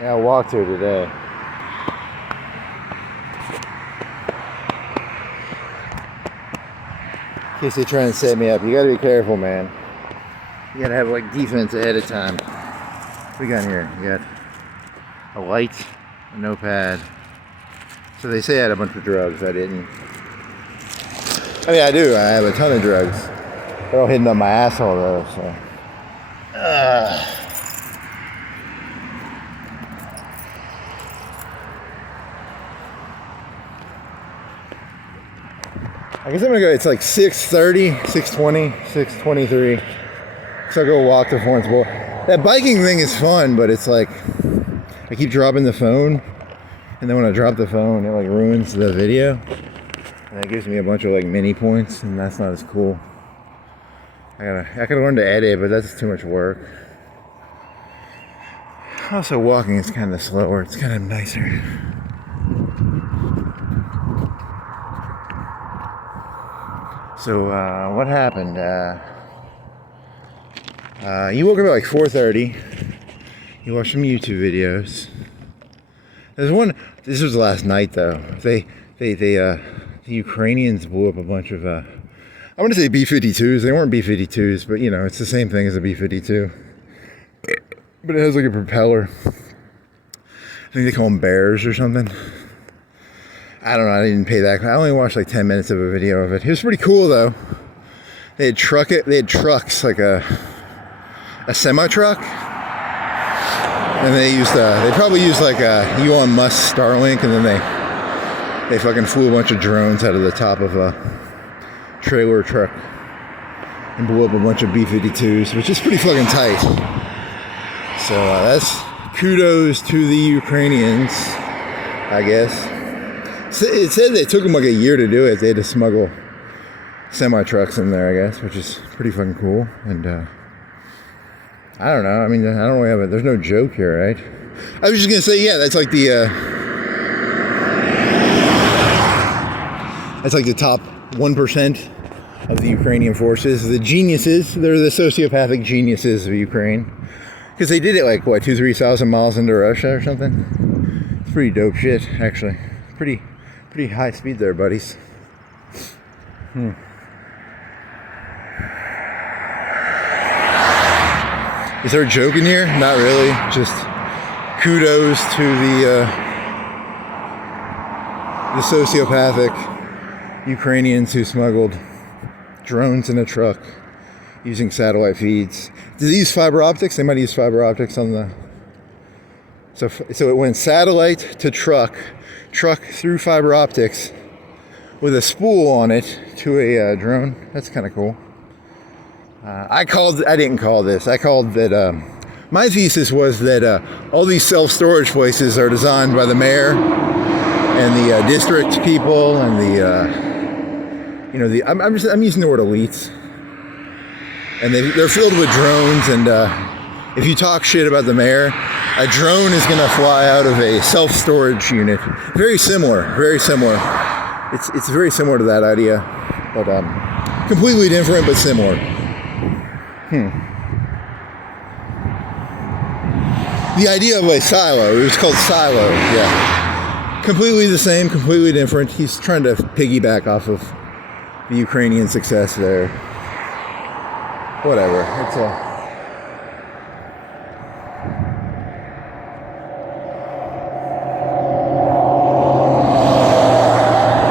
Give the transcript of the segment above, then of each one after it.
Yeah, I walked here today. In case they try and set me up, you gotta be careful, man. You gotta have like defense ahead of time. What we got here? You got a light, a notepad. So they say I had a bunch of drugs. I didn't. I mean, I do. I have a ton of drugs. They're all hidden up my asshole though, so. I guess I'm gonna go, it's like 6:30, 6:20, 6:23. So I'll go walk to Florence. That biking thing is fun, but it's like, I keep dropping the phone, and then when I drop the phone, it like ruins the video. And that gives me a bunch of like mini points, and that's not as cool. I gotta learn to edit, but that's too much work. Also, walking is kind of slower. It's kind of nicer. So, what happened? You woke up at like 4:30. You watched some YouTube videos. There's one. This was last night, though. The Ukrainians blew up a bunch of. I want to say B-52s. They weren't B-52s, but you know, it's the same thing as a B-52. But it has like a propeller. I think they call them bears or something. I don't know, I didn't pay that. I only watched like 10 minutes of a video of it. It was pretty cool though. They had trucks, like a semi-truck. And they probably used like a Elon Musk Starlink, and then they fucking flew a bunch of drones out of the top of a trailer truck and blew up a bunch of B-52s, which is pretty fucking tight. So that's kudos to the Ukrainians, I guess. It said it took them like a year to do it. They had to smuggle semi-trucks in there, I guess, which is pretty fucking cool. And I don't know. I mean, I don't really have it. There's no joke here, right? I was just gonna say, yeah, that's like the top 1% of the Ukrainian forces. The geniuses. They're the sociopathic geniuses of Ukraine. Because they did it like, what, 2,000-3,000 miles into Russia or something? It's pretty dope shit, actually. Pretty high speed there, buddies. Is there a joke in here? Not really. Just kudos to the sociopathic Ukrainians who smuggled drones in a truck using satellite feeds. Did they use fiber optics? They might use fiber optics on the... So it went satellite to truck through fiber optics with a spool on it to a drone. That's kind of cool. I didn't call this. I called that, my thesis was that all these self-storage places are designed by the mayor and the district people and I'm using the word elites. And they're filled with drones, and if you talk shit about the mayor, a drone is going to fly out of a self-storage unit. Very similar. It's very similar to that idea, but completely different, but similar. The idea of a silo, it was called silo, yeah. Completely the same, completely different. He's trying to piggyback off of the Ukrainian success there. Whatever, it's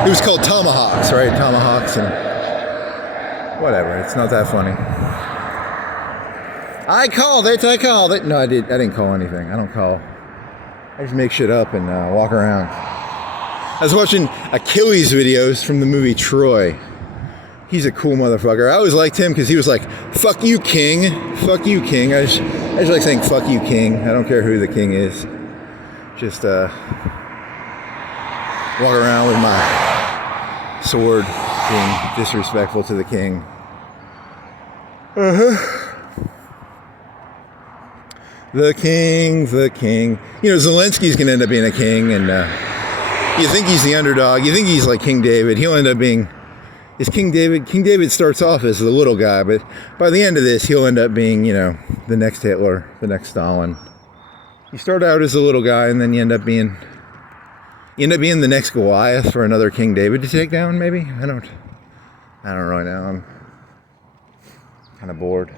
it was called tomahawks, right? Tomahawks and whatever. It's not that funny. I called it. No, I didn't call anything. I don't call. I just make shit up and walk around. I was watching Achilles videos from the movie Troy. He's a cool motherfucker. I always liked him because he was like, fuck you, king. Fuck you, king. I just like saying, fuck you, king. I don't care who the king is. Just walk around with my sword being disrespectful to the king. The king. You know, Zelensky's going to end up being a king, and you think he's the underdog. You think he's like King David. He'll end up being, is King David. King David starts off as the little guy, but by the end of this, he'll end up being, the next Hitler, the next Stalin. You start out as a little guy, and then you end up being the next Goliath for another King David to take down, maybe? I don't really know. I'm kind of bored.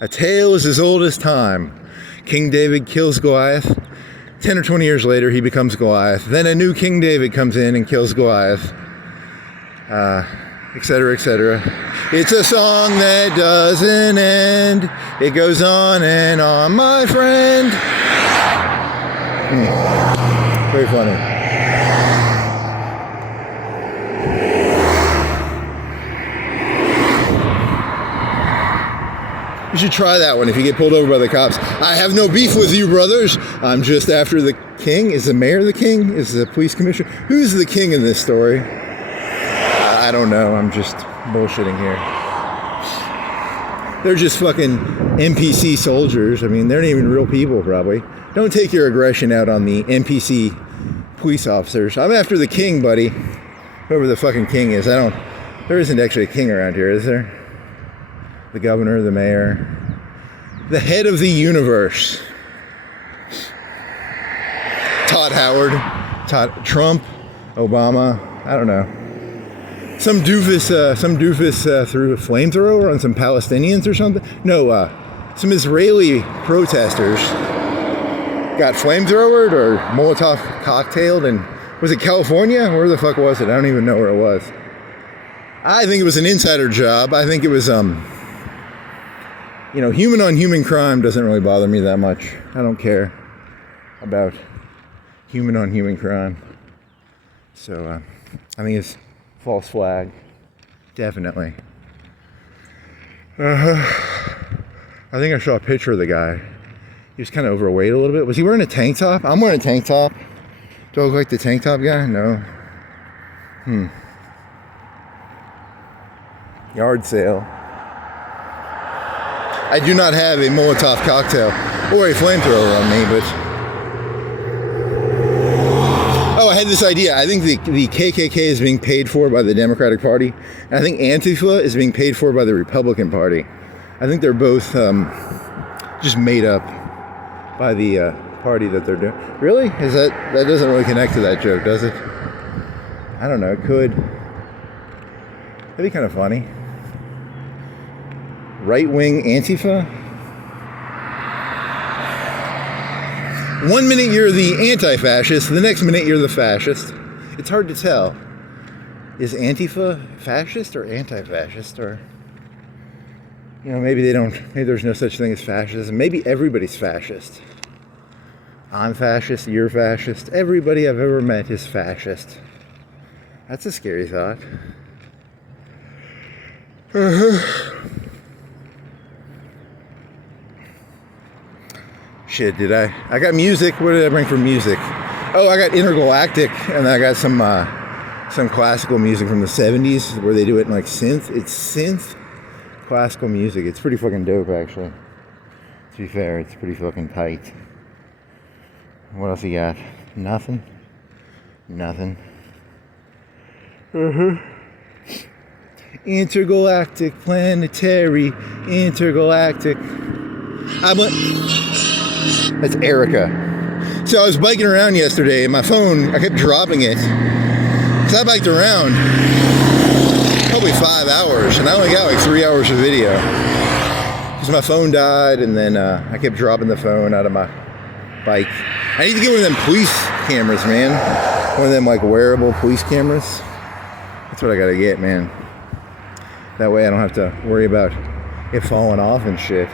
A tale is as old as time. King David kills Goliath. 10 or 20 years later, he becomes Goliath. Then a new King David comes in and kills Goliath. Etc., etc. It's a song that doesn't end. It goes on and on, my friend. Very funny. You should try that one if you get pulled over by the cops. I have no beef with you, brothers. I'm just after the king. Is the mayor the king? Is the police commissioner? Who's the king in this story? I don't know. I'm just bullshitting here. They're just fucking NPC soldiers. I mean, they're not even real people, probably. Don't take your aggression out on the NPC police officers. I'm after the king, buddy. Whoever the fucking king is. There isn't actually a king around here, is there? The governor, the mayor, the head of the universe. Todd Howard, Trump, Obama, I don't know. Some doofus threw a flamethrower on some Palestinians or something. No, some Israeli protesters got flamethrowered or Molotov cocktailed, and was it California? Where the fuck was it? I don't even know where it was. I think it was an insider job. I think it was human on human crime doesn't really bother me that much. I don't care about human on human crime. So I think it's false flag. Definitely. I think I saw a picture of the guy. He was kind of overweight a little bit. Was he wearing a tank top? I'm wearing a tank top. Do I look like the tank top guy? No. Yard sale. I do not have a Molotov cocktail or a flamethrower on me, but... Oh, I had this idea. I think the KKK is being paid for by the Democratic Party, and I think Antifa is being paid for by the Republican Party. I think they're both just made up by the party that they're doing. Really? That doesn't really connect to that joke, does it? I don't know. It could. That'd be kind of funny. Right-wing Antifa? 1 minute you're the anti-fascist, the next minute you're the fascist. It's hard to tell. Is Antifa fascist or anti-fascist? Or, maybe there's no such thing as fascism. Maybe everybody's fascist. I'm fascist, you're fascist. Everybody I've ever met is fascist. That's a scary thought. Shit, I got music. What did I bring for music? Oh, I got intergalactic, and I got some classical music from the 70s where they do it in like synth. It's synth classical music. It's pretty fucking dope, actually. To be fair, it's pretty fucking tight. What else you got? Nothing? Intergalactic, planetary, intergalactic. That's Erica. So I was biking around yesterday, and my phone, I kept dropping it. So I biked around probably 5 hours, and I only got like 3 hours of video. Because my phone died, and then I kept dropping the phone out of my bike. I need to get one of them police cameras, man. One of them like wearable police cameras. That's what I gotta get, man. That way I don't have to worry about it falling off and shit.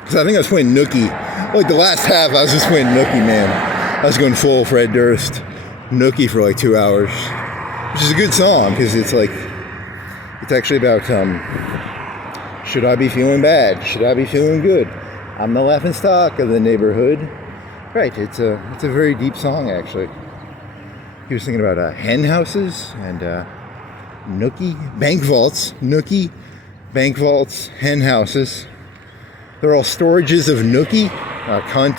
Because I think I was playing Nookie. Like the last half, I was just playing Nookie, man. I was going full Fred Durst Nookie for like 2 hours. Which is a good song, because it's actually about, should I be feeling bad? Should I be feeling good? I'm the laughing stock of the neighborhood. Right, it's a very deep song, actually. He was thinking about hen houses and Nookie, bank vaults, Nookie, bank vaults, hen houses. They're all storages of Nookie, cunt,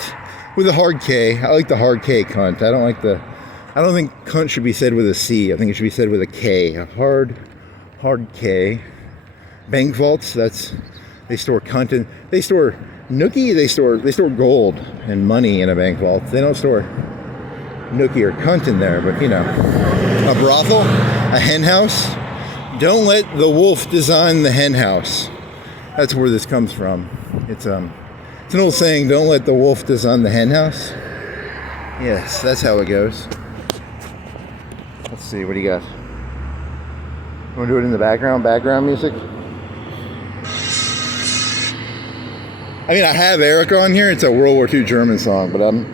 with a hard K. I like the hard K, cunt. I don't like the I don't think cunt should be said with a C. I think it should be said with a K. A hard K. Bank vaults, they store cunt in, they store nookie, they store gold and money in a bank vault. They don't store nookie or cunt in there, but you know. A brothel, a hen house. Don't let the wolf design the hen house. That's where this comes from. It's an old saying, don't let the wolf design the hen house. Yes, that's how it goes. Let's see, what do you got? You want to do it in the background music? I mean, I have Eric on here. It's a World War II German song, but and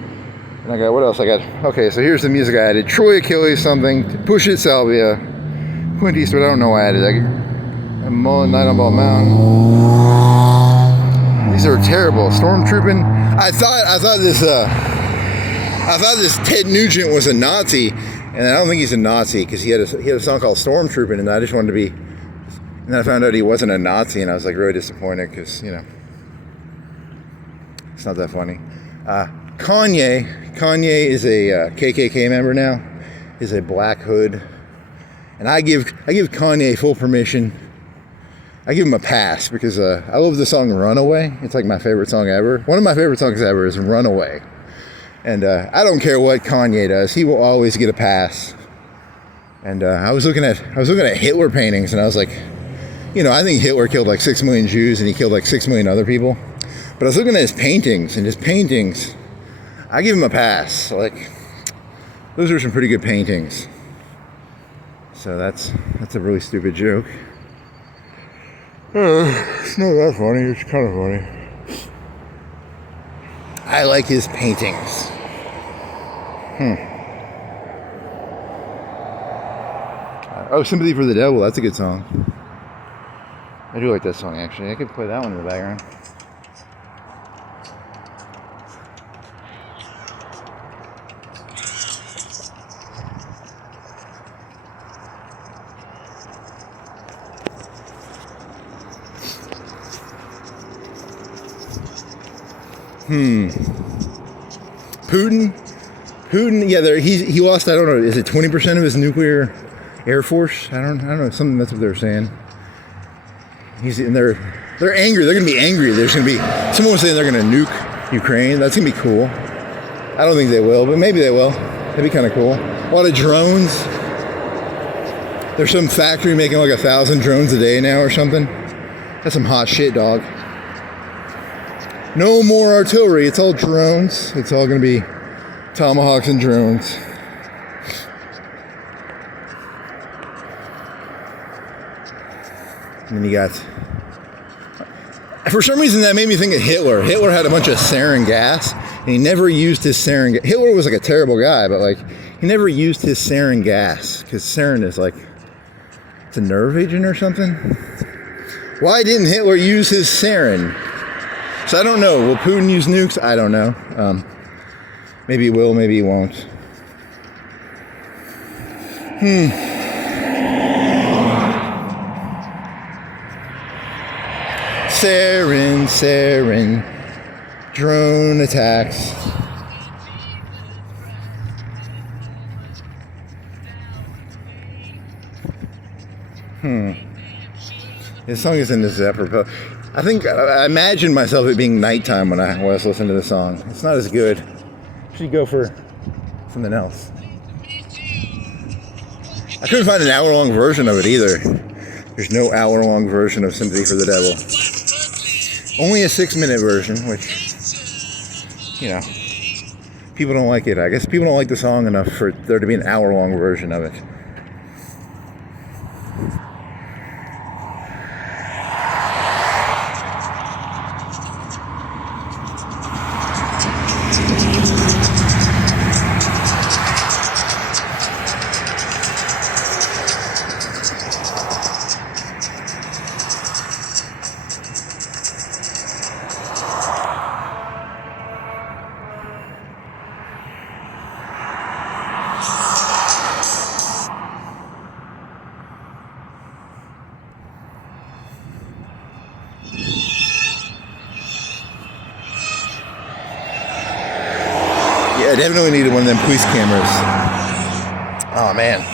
I got, what else I got? Okay, so here's the music I added. Troy Achilles something, Push It Salvia, Clint Eastwood, I don't know why I added that. Mullen, Night on Bald Mountain. These are terrible. Stormtrooping. I thought this Ted Nugent was a Nazi, and I don't think he's a Nazi because he had a song called Stormtrooping, and I just wanted to be. And then I found out he wasn't a Nazi, and I was like really disappointed because it's not that funny. Kanye is a KKK member now. Is a Black Hood, and I give Kanye full permission. I give him a pass because I love the song Runaway. It's like my favorite song ever. One of my favorite songs ever is Runaway. And I don't care what Kanye does. He will always get a pass. And I was looking at Hitler paintings, and I was like, I think Hitler killed like 6 million Jews and he killed like 6 million other people. But I was looking at his paintings, and his paintings, I give him a pass. Like, those are some pretty good paintings. So that's a really stupid joke. It's not that funny, it's kind of funny. I like his paintings. Oh, Sympathy for the Devil, that's a good song. I do like that song, actually. I could play that one in the background. Putin, yeah, he lost, I don't know, is it 20% of his nuclear air force? I don't know, something, that's what they're saying. They're angry, they're gonna be angry. There's gonna be, someone was saying they're gonna nuke Ukraine. That's gonna be cool. I don't think they will, but maybe they will. That'd be kind of cool. A lot of drones. There's some factory making like 1,000 drones a day now or something. That's some hot shit, dog. No more artillery, it's all drones. It's all gonna be tomahawks and drones. And then you got, for some reason that made me think of Hitler. Hitler had a bunch of sarin gas, and he never used his sarin gas. Hitler was like a terrible guy, but like, he never used his sarin gas, because sarin is like, it's a nerve agent or something. Why didn't Hitler use his sarin? So I don't know. Will Putin use nukes? I don't know. Maybe he will, maybe he won't. Sarin, drone attacks. This song isn't as apropos. I think I imagined myself it being nighttime when I was listening to the song. It's not as good. Should go for something else. I couldn't find an hour-long version of it either. There's no hour-long version of Sympathy for the Devil. Only a 6-minute version, which, people don't like it. I guess people don't like the song enough for there to be an hour-long version of it. I definitely needed one of them police cameras. Oh man.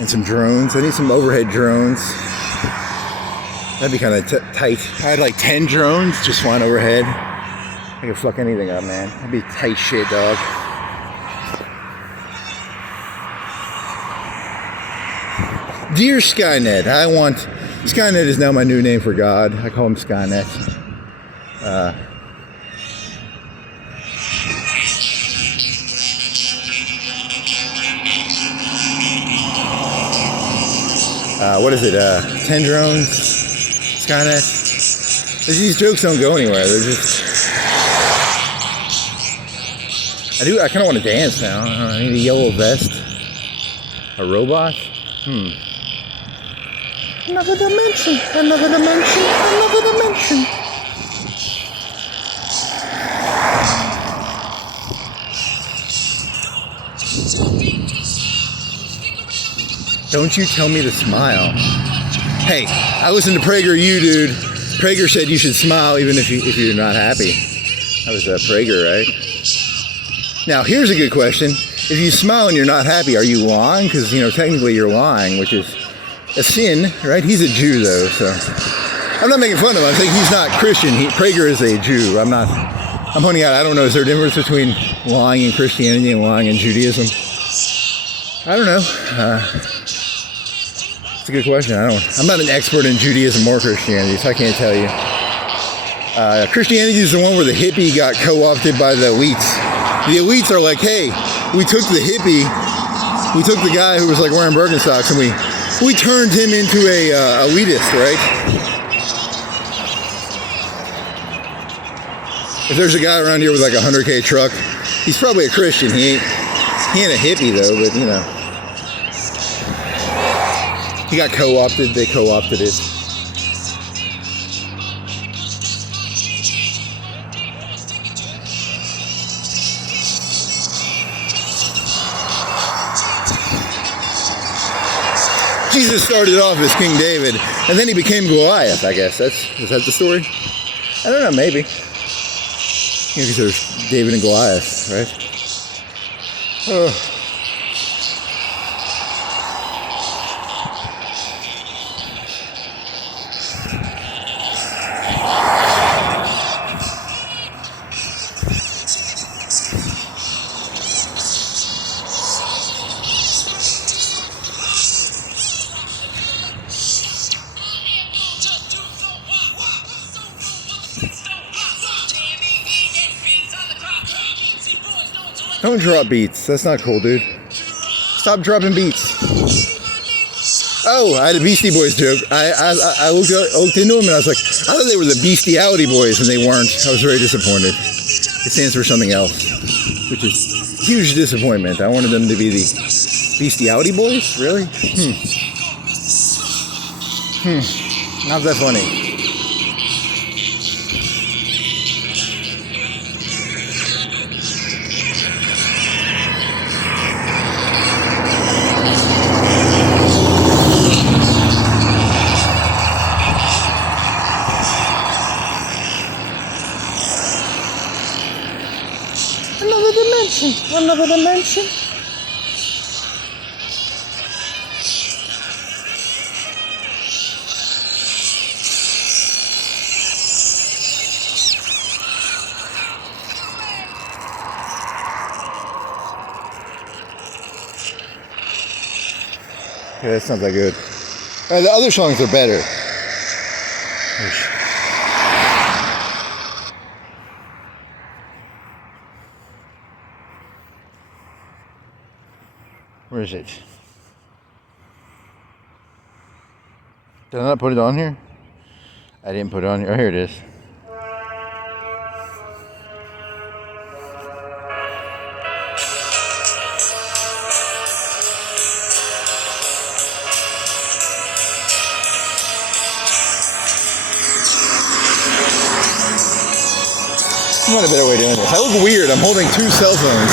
And some drones. I need some overhead drones. That'd be kind of tight. I had like 10 drones just flying overhead. I could fuck anything up, man. That'd be tight shit, dog. Dear Skynet, Skynet is now my new name for God. I call him Skynet. What is it? 10 drones? Skynet? These jokes don't go anywhere. They're just... I kind of want to dance now. I need a yellow vest. A robot? Another dimension. Another dimension. Another dimension. Don't you tell me to smile. Hey, I listened to Prager U, dude. Prager said you should smile even if you're not happy. That was Prager, right? Now, here's a good question. If you smile and you're not happy, are you lying? Because, technically you're lying, which is a sin, right? He's a Jew, though, so... I'm not making fun of him. I'm saying he's not Christian. Prager is a Jew. I'm pointing out, I don't know, is there a difference between lying in Christianity and lying in Judaism? I don't know. It's a good question. I'm not an expert in Judaism or Christianity, so I can't tell you. Christianity is the one where the hippie got co-opted by the elites. The elites are like, hey, we took the hippie, we took the guy who was like wearing Birkenstocks, and we turned him into a elitist, right? If there's a guy around here with like a 100K truck, he's probably a Christian. He ain't a hippie though, but he got co-opted. They co-opted it. Jesus started off as King David, and then he became Goliath, I guess. Is that the story? I don't know, maybe. Because there's David and Goliath, right? Oh. Don't drop beats. That's not cool, dude. Stop dropping beats. Oh, I had a Beastie Boys joke. I looked into them and I was like, I thought they were the Bestiality Boys, and they weren't. I was very disappointed. It stands for something else, which is huge disappointment. I wanted them to be the Bestiality Boys? Really? Not that funny. Another dimension. Yeah, that's not that good. The other songs are better. Where is it? Did I not put it on here? I didn't put it on here. Oh, here it is. I want a better way of doing this. I look weird. I'm holding two cell phones.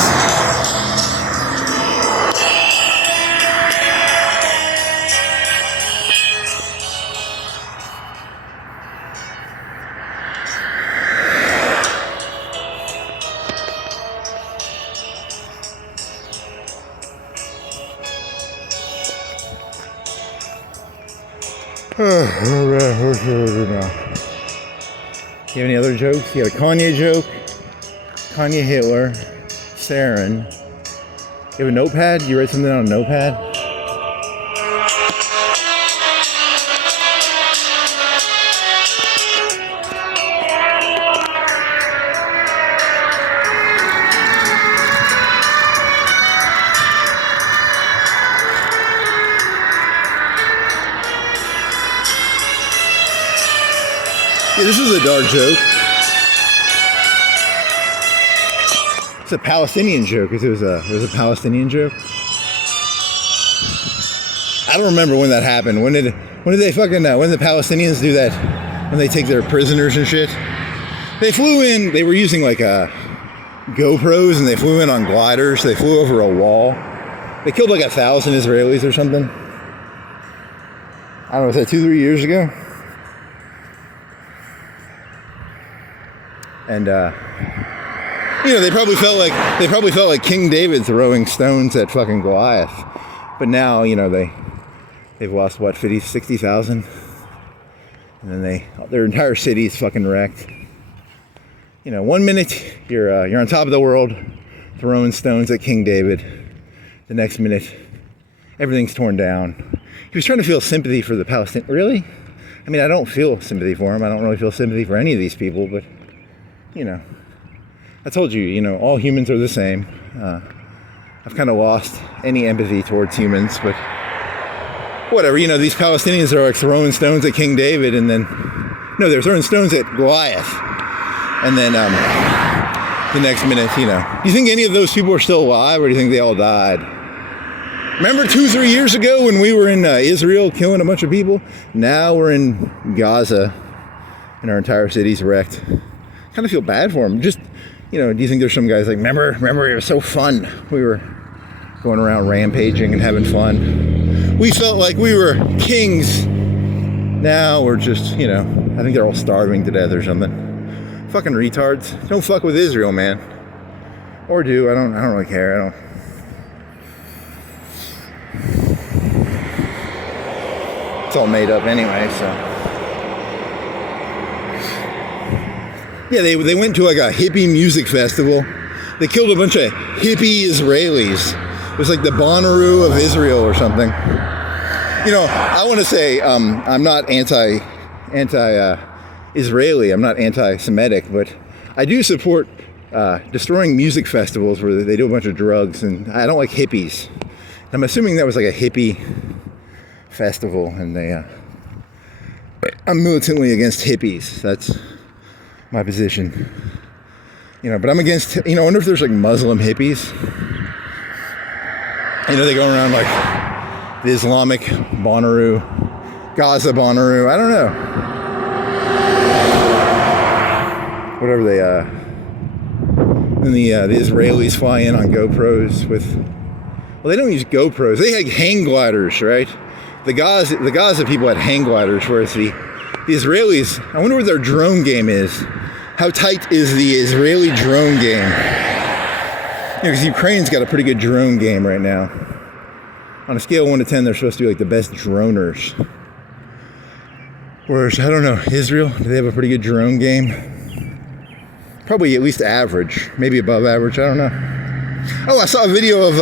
Oh man, what's over now? You have any other jokes? You got a Kanye joke? Kanye Hitler, Sarin. You have a notepad? You write something on a notepad? Yeah, this is a dark joke. It's a Palestinian joke, because it was a Palestinian joke. I don't remember when that happened. When did they fucking when did the Palestinians do that? When they take their prisoners and shit? They flew in, they were using like GoPros, and they flew in on gliders. They flew over a wall. They killed like 1,000 Israelis or something. I don't know, was that 2-3 years ago? And you know, they probably felt like King David throwing stones at fucking Goliath. But now, you know, they've lost what, 50, 60,000, and then their entire city is fucking wrecked. You know, 1 minute you're on top of the world, throwing stones at King David. The next minute, everything's torn down. He was trying to feel sympathy for the Palestinians. Really? I mean, I don't feel sympathy for him. I don't really feel sympathy for any of these people, but you know, I told you, you know, all humans are the same. I've kind of lost any empathy towards humans, but whatever. You know, these Palestinians are like throwing stones at King David, and then, no, they're throwing stones at Goliath. And then the next minute, you know, do you think any of those people are still alive, or do you think they all died? Remember 2-3 years ago when we were in Israel killing a bunch of people? Now we're in Gaza, and our entire city's wrecked. Kind of feel bad for them. Just, you know, do you think there's some guys like, remember it was so fun. We were going around rampaging and having fun. We felt like we were kings. Now we're just, you know, I think they're all starving to death or something. Fucking retards. Don't fuck with Israel, man. Or do. I don't really care. It's all made up anyway, so. Yeah, they went to like a hippie music festival. They killed a bunch of hippie Israelis. It was like the Bonnaroo of Israel or something. You know, I want to say I'm not anti-Israeli. I'm not anti-Semitic, but I do support destroying music festivals where they do a bunch of drugs, and I don't like hippies. I'm assuming that was like a hippie festival, and I'm militantly against hippies. That's my position, you know, but I'm against, you know, I wonder if there's like Muslim hippies, you know, they go around like the Islamic Bonnaroo, Gaza Bonnaroo, I don't know, whatever they, then the Israelis fly in on GoPros with, well, they don't use GoPros, they had hang gliders, right? The Gaza people had hang gliders, whereas the Israelis, I wonder what their drone game is. How tight is the Israeli drone game? Because Ukraine's got a pretty good drone game right now. On a scale of 1 to 10, they're supposed to be like the best droners. Whereas, I don't know, Israel, do they have a pretty good drone game? Probably at least average, maybe above average, I don't know. Oh, I saw a video of,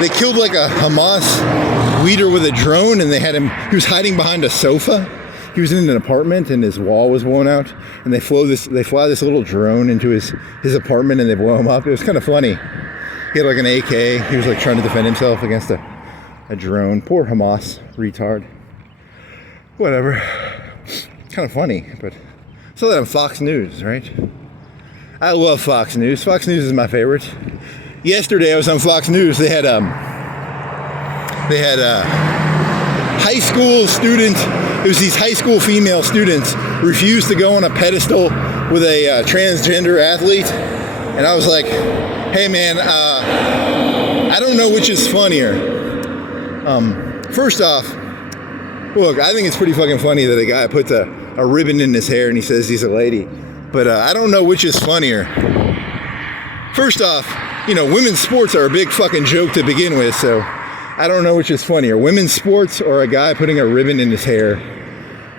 they killed like a Hamas leader with a drone, and he was hiding behind a sofa. He was in an apartment and his wall was blown out, and they fly this little drone into his apartment and they blow him up. It was kind of funny. He had like an AK. He was like trying to defend himself against a drone. Poor Hamas retard. Whatever. Kind of funny, but I saw that on Fox News, right? I love Fox News. Fox News is my favorite. Yesterday I was on Fox News. They had high school student. It was these high school female students refused to go on a pedestal with a transgender athlete. And I was like, hey man, I don't know which is funnier. First off, look, I think it's pretty fucking funny that a guy puts a ribbon in his hair and he says he's a lady. But I don't know which is funnier. First off, you know, women's sports are a big fucking joke to begin with, so I don't know which is funnier, women's sports or a guy putting a ribbon in his hair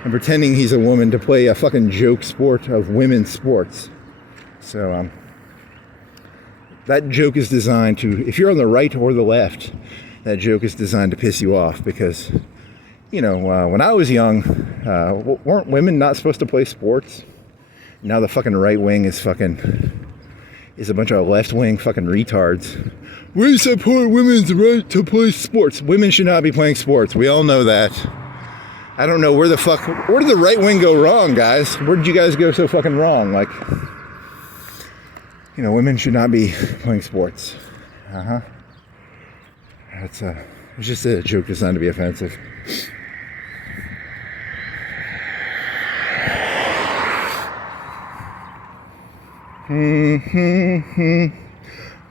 and pretending he's a woman to play a fucking joke sport of women's sports. So that joke is designed to, if you're on the right or the left, that joke is designed to piss you off because, you know, when I was young, weren't women not supposed to play sports? Now the fucking right wing is a bunch of left wing fucking retards. We support women's right to play sports. Women should not be playing sports. We all know that. I don't know where did the right wing go wrong, guys? Where did you guys go so fucking wrong? Like, you know, women should not be playing sports. It's just a joke designed to be offensive.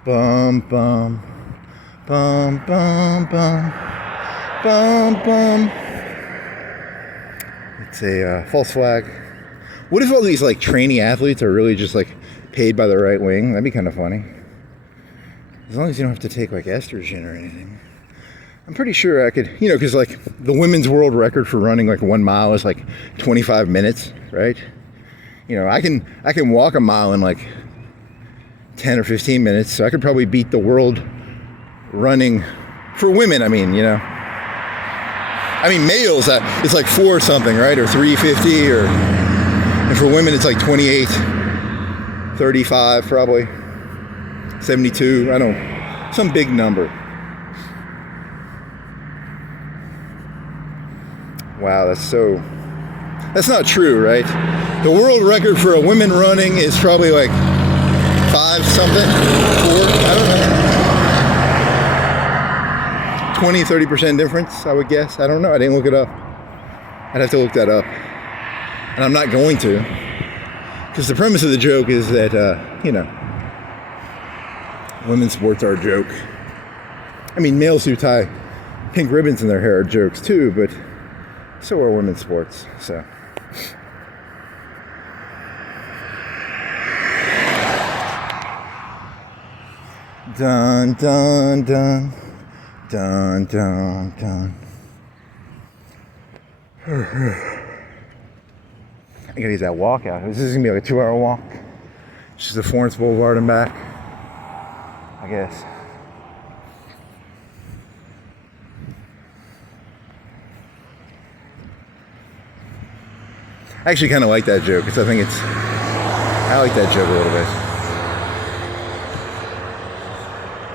Bum bum bum bum bum bum bum. It's a false flag. What if all these like trainee athletes are really just like paid by the right wing? That'd be kind of funny. As long as you don't have to take like estrogen or anything. I'm pretty sure I could, you know, because like the women's world record for running like 1 mile is like 25 minutes, right? You know, I can walk a mile in like 10 or 15 minutes, so I could probably beat the world running for women. I mean, you know, males it's like 4 something, right, or 350, or and for women it's like 28, 35 probably, 72. I don't, some big number. Wow, that's not true, right? The world record for a woman running is probably like 5 something, 4, I don't know. 20-30% difference, I would guess. I don't know, I didn't look it up. I'd have to look that up. And I'm not going to. Because the premise of the joke is that, you know, women's sports are a joke. I mean, males who tie pink ribbons in their hair are jokes too, but so are women's sports, so. Dun, dun, dun, dun, dun, dun. I gotta get that walk out. This is gonna be like a 2-hour walk. It's just the Florence Boulevard and back, I guess. I actually kind of like that joke because I like that joke a little bit.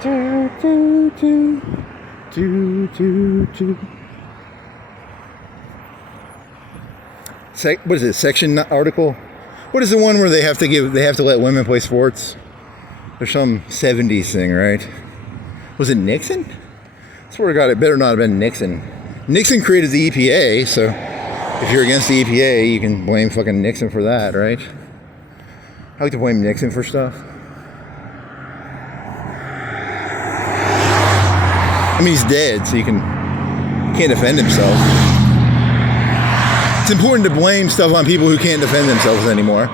Do, do, do, do, do, do. What is it? Section article? What is the one where they have to let women play sports? There's some 70s thing, right? Was it Nixon? I swear to God, it better not have been Nixon. Nixon created the EPA, so if you're against the EPA, you can blame fucking Nixon for that, right? I like to blame Nixon for stuff. I mean, he's dead, so he can't defend himself. It's important to blame stuff on people who can't defend themselves anymore.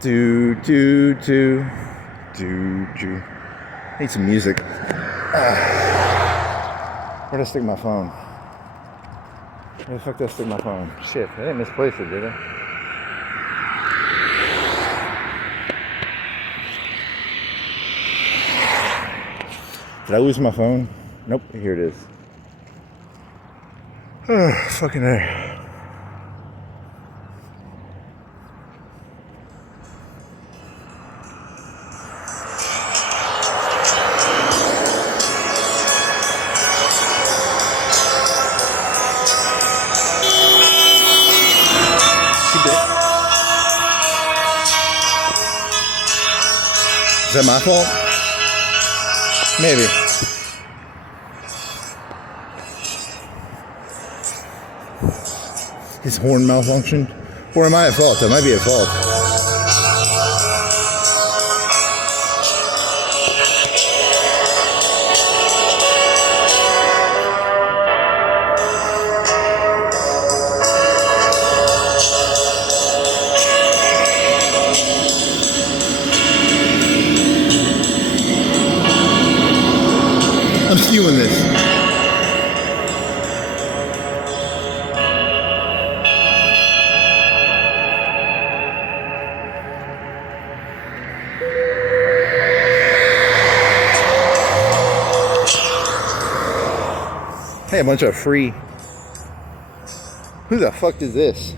Do, do, do, do, do. I need some music. Where'd I stick my phone? Where the fuck did I stick my phone? Shit, I didn't misplace it, did I? Did I lose my phone? Nope, here it is. Oh, fucking A. Is that my fault? Maybe. His horn malfunctioned? Or am I at fault? I might be at fault. I'm stealing this. Hey, a bunch of free. Who the fuck is this?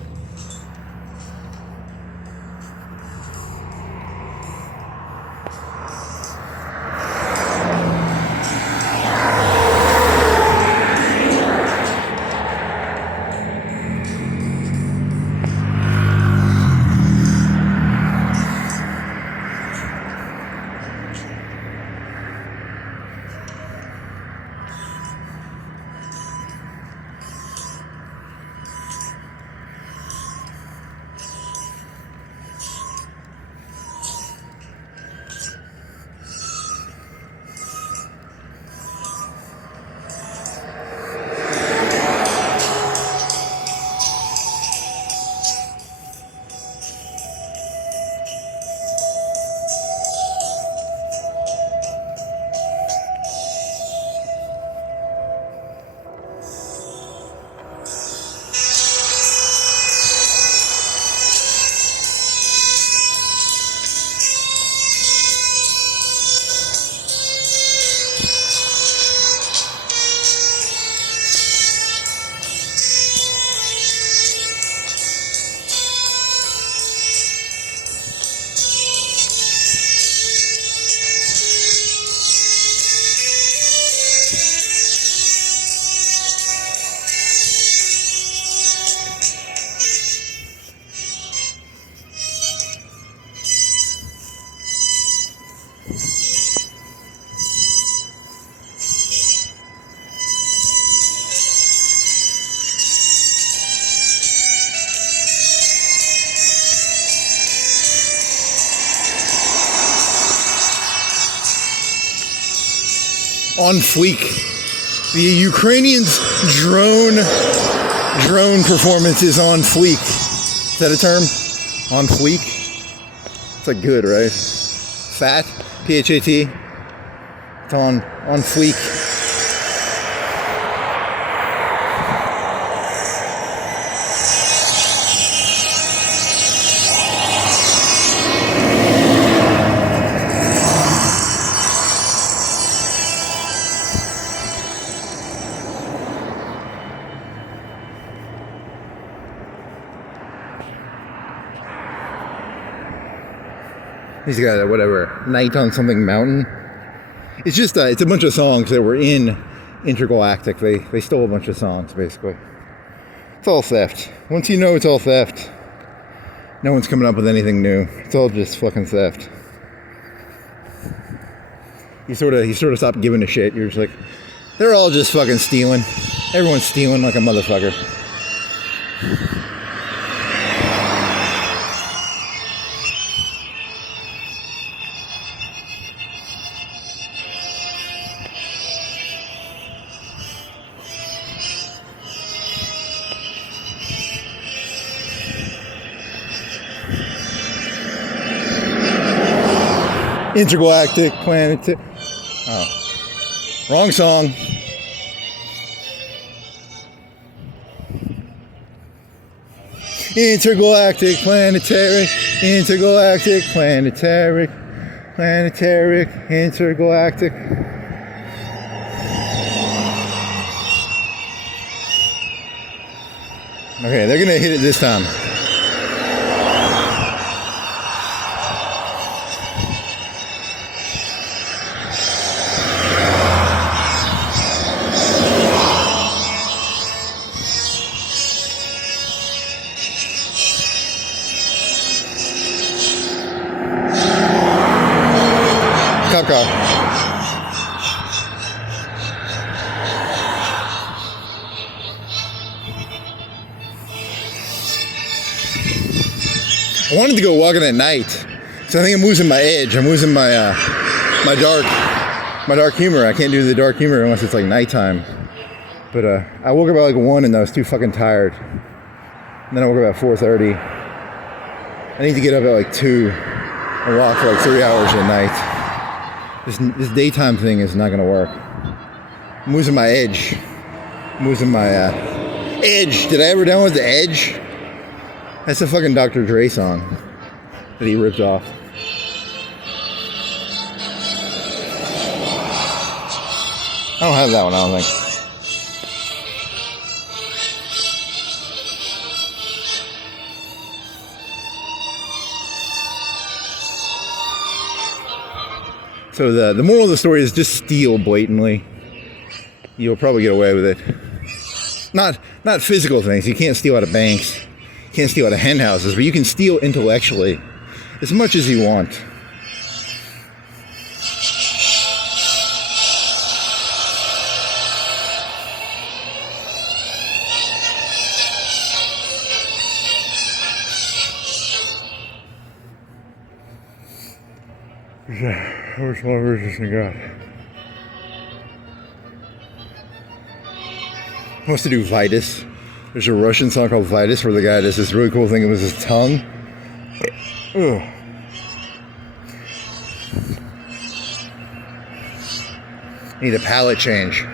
On fleek. The Ukrainians' drone performance is on fleek. Is that a term? On fleek? It's like good, right? Fat, P-H-A-T. It's on fleek. He's got a whatever, Night on Something Mountain. It's just, it's a bunch of songs that were in Intergalactic. They stole a bunch of songs, basically. It's all theft. Once you know it's all theft, no one's coming up with anything new. It's all just fucking theft. You sort of stop giving a shit. You're just like, they're all just fucking stealing. Everyone's stealing like a motherfucker. Intergalactic, planetary. Oh, wrong song. Intergalactic, planetary, intergalactic, planetary, planetary, intergalactic. Okay, they're gonna hit it this time. Cop car. I wanted to go walking at night, so I think I'm losing my edge. I'm losing my my dark humor. I can't do the dark humor unless it's like nighttime. But I woke up at like 1 and I was too fucking tired. And then I woke up at 4:30. I need to get up at like 2 and walk for like 3 hours at night. This daytime thing is not gonna work. I'm losing my edge. I'm losing my edge. Did I ever download The Edge? That's a fucking Dr. Dre song that he ripped off. I don't have that one, I don't think. So the moral of the story is just steal blatantly. You'll probably get away with it. Not physical things. You can't steal out of banks. You can't steal out of hen houses, but you can steal intellectually as much as you want. How much longer is this thing got? Wants to do Vitus. There's a Russian song called Vitus where the guy does this really cool thing. It was his tongue. Ugh. Need a palate change.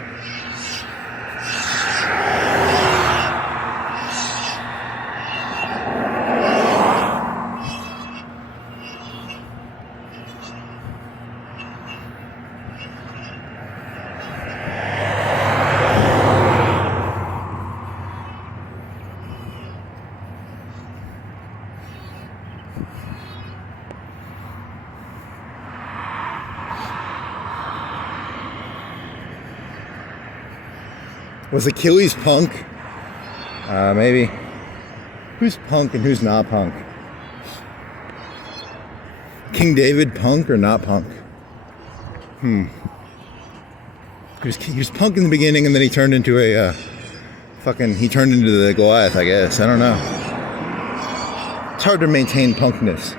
Was Achilles punk? Maybe. Who's punk and who's not punk? King David punk or not punk? He was punk in the beginning and then he turned into a he turned into the Goliath, I guess. I don't know. It's hard to maintain punkness.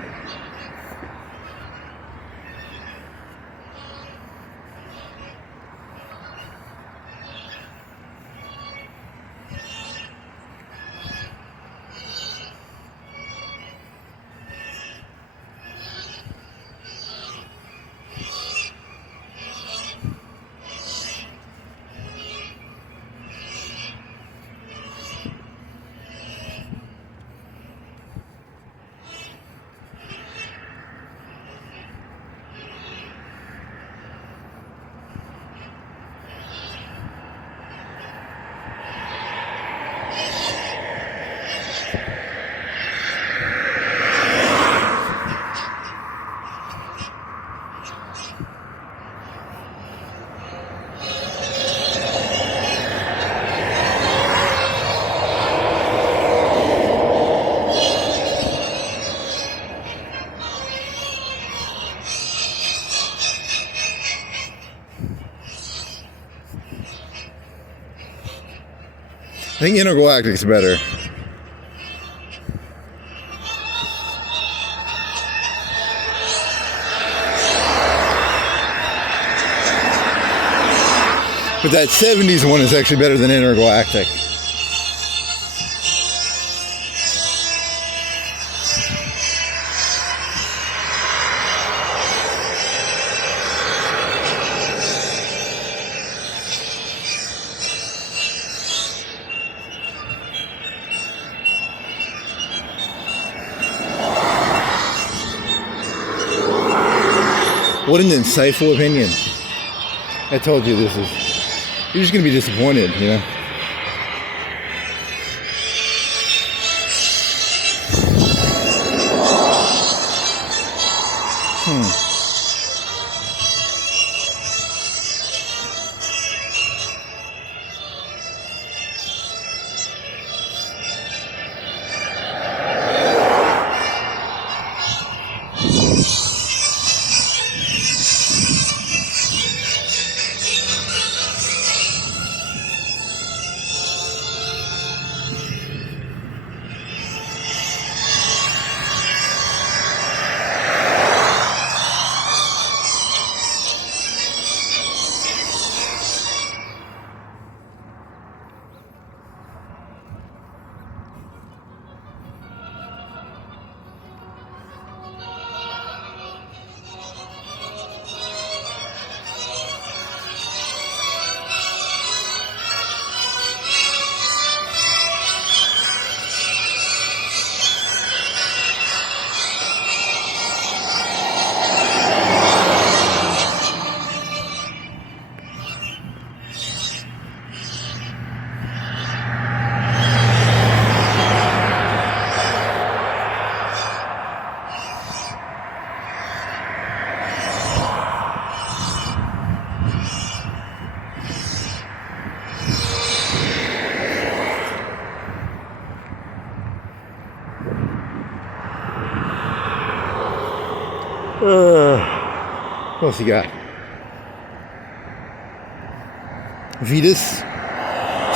I think intergalactic's better. But that 70s one is actually better than intergalactic. What an insightful opinion. I told you this is, you're just going to be disappointed, you know? What else you got? Vetus.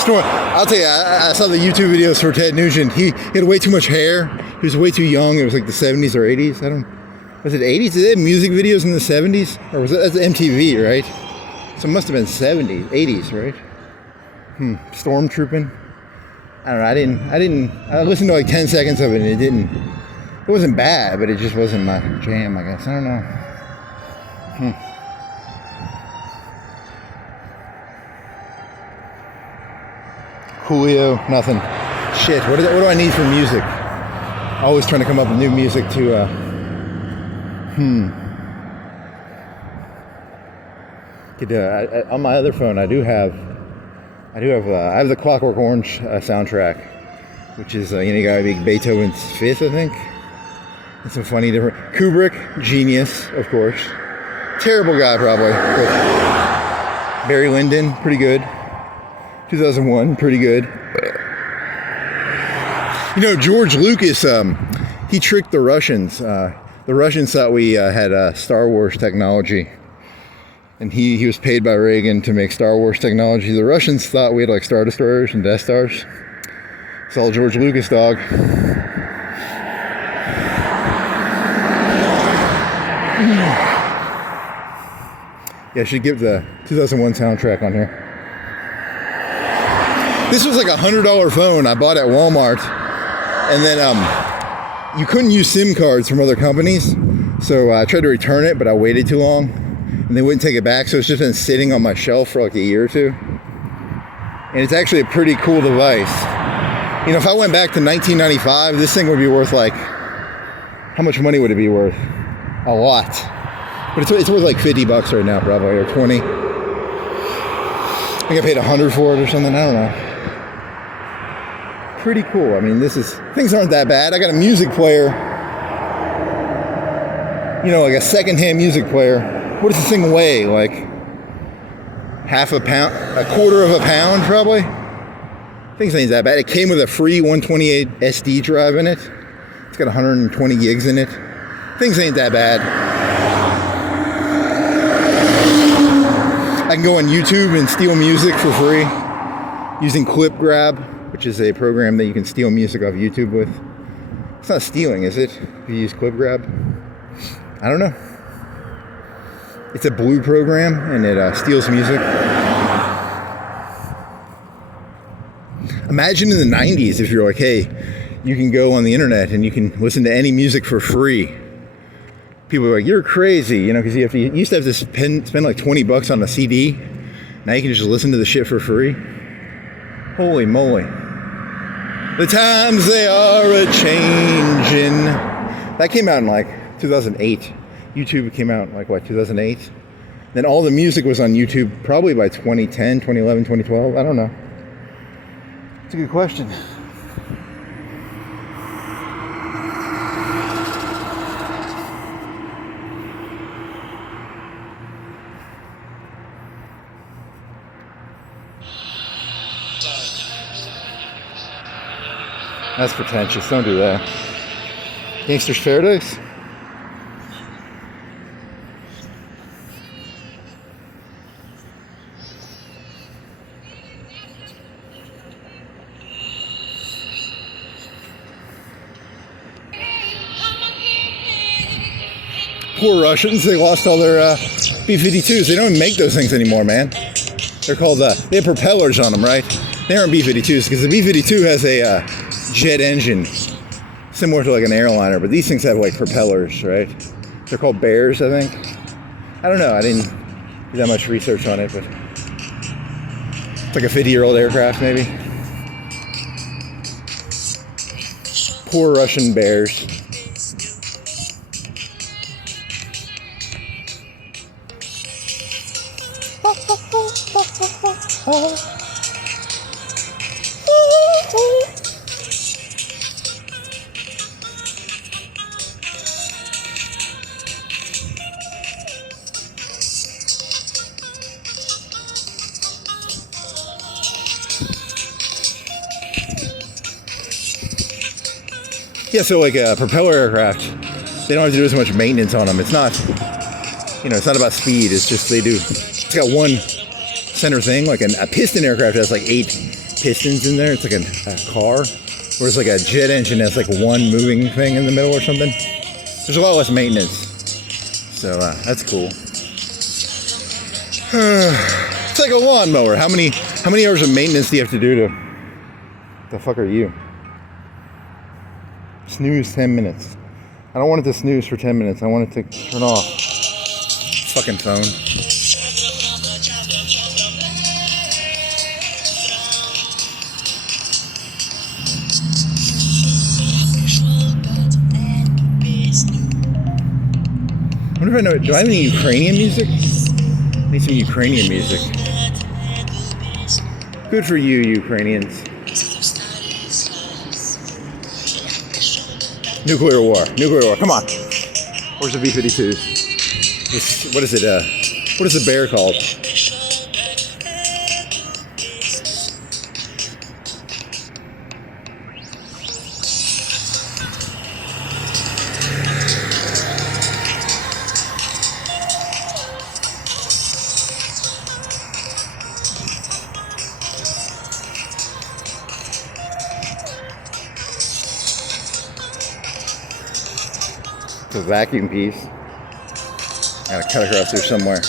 Storm. I'll tell you, I saw the YouTube videos for Ted Nugent. He had way too much hair. He was way too young. It was like the 70s or 80s. Was it 80s? Did they have music videos in the 70s? Or was it, that's MTV, right? So it must have been 70s, 80s, right? Stormtrooping. I don't know, I listened to like 10 seconds of it and it wasn't bad, but it just wasn't my jam, I guess. I don't know. Coolio, nothing. Shit, what do I need for music? Always trying to come up with new music to, on my other phone, I have the Clockwork Orange soundtrack, which is, you gotta be Beethoven's Fifth, I think. And some funny different, Kubrick, genius, of course. Terrible guy, probably. But Barry Lyndon, pretty good. 2001, pretty good. George Lucas, he tricked the Russians. The Russians thought we had Star Wars technology. And he was paid by Reagan to make Star Wars technology. The Russians thought we had like Star Destroyers and Death Stars. It's all George Lucas, dog. Yeah, I should give the 2001 soundtrack on here. This was like $100 phone I bought at Walmart. And then you couldn't use SIM cards from other companies. So I tried to return it, but I waited too long. And they wouldn't take it back, so it's just been sitting on my shelf for like a year or two. And it's actually a pretty cool device. If I went back to 1995, this thing would be worth like, how much money would it be worth? A lot. But it's worth like 50 bucks right now, probably, or 20. I think I paid 100 for it or something, I don't know. Pretty cool. I mean, things aren't that bad. I got a music player, like a secondhand music player. What does this thing weigh? Like half a pound, a quarter of a pound, probably? Things ain't that bad. It came with a free 128 SD drive in it. It's got 120 gigs in it. Things ain't that bad. I can go on YouTube and steal music for free using Clip Grab, which is a program that you can steal music off YouTube with. It's not stealing, is it? If you use Clip Grab? I don't know. It's a blue program, and it steals music. Imagine in the 90s if you're like, hey, you can go on the internet and you can listen to any music for free. People are like, you're crazy, because you used to have to spend like 20 bucks on a CD. Now you can just listen to the shit for free. Holy moly. The times they are a-changin'. That came out in like 2008. YouTube came out like, 2008? Then all the music was on YouTube probably by 2010, 2011, 2012. I don't know. It's a good question. That's pretentious. Don't do that. Gangster's Paradise? Poor Russians, they lost all their B-52s. They don't even make those things anymore, man. They're called, they have propellers on them, right? They aren't B-52s, because the B-52 has a jet engine, similar to like an airliner, but these things have like propellers, right? They're called Bears, I think. I don't know, I didn't do that much research on it, but it's like a 50-year-old aircraft, maybe. Poor Russian Bears. Yeah, so like a propeller aircraft, they don't have to do as much maintenance on them. It's not, it's not about speed. It's just it's got one center thing. Like a piston aircraft has like 8 pistons in there. It's like a car. Whereas like a jet engine has like one moving thing in the middle or something. There's a lot less maintenance. So that's cool. It's like a lawnmower. How many hours of maintenance do you have to do to... The fuck are you? Snooze 10 minutes. I don't want it to snooze for 10 minutes. I want it to turn off. Fucking phone. I wonder if I know... Do I have any Ukrainian music? I need some Ukrainian music. Good for you, Ukrainians. Nuclear war. Come on. Where's the B-52s? What is it? What is the bear called? It's a vacuum piece. I gotta cut across there somewhere.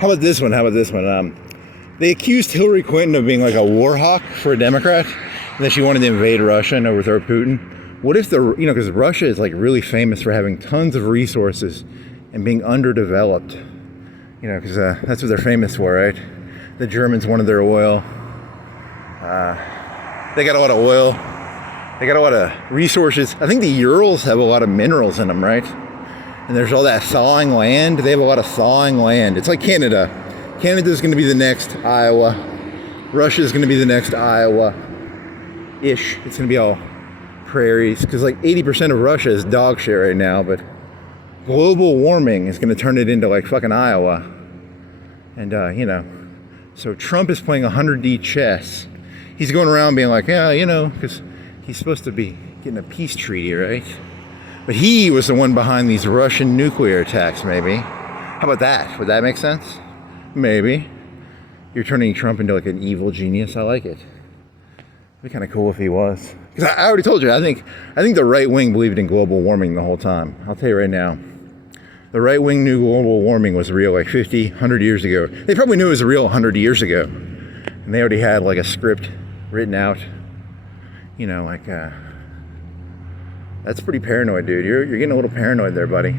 How about this one? They accused Hillary Clinton of being like a war hawk for a Democrat, and that she wanted to invade Russia and overthrow Putin. What if because Russia is like really famous for having tons of resources and being underdeveloped, because that's what they're famous for, right? The Germans wanted their oil. They got a lot of oil. They got a lot of resources. I think the Urals have a lot of minerals in them, right? And there's all that thawing land. They have a lot of thawing land. It's like Canada. Canada's going to be the next Iowa. Russia's going to be the next Iowa-ish. It's going to be all prairies. Because like 80% of Russia is dog shit right now. But global warming is going to turn it into like fucking Iowa. And, so Trump is playing 100D chess. He's going around being like, because he's supposed to be getting a peace treaty, right? But he was the one behind these Russian nuclear attacks, maybe. How about that? Would that make sense? Maybe. You're turning Trump into like an evil genius. I like it. It'd be kind of cool if he was. Because I already told you, I think the right wing believed in global warming the whole time. I'll tell you right now. The right wing knew global warming was real like 50, 100 years ago. They probably knew it was real 100 years ago. And they already had like a script written out. That's pretty paranoid, dude. You're getting a little paranoid there, buddy.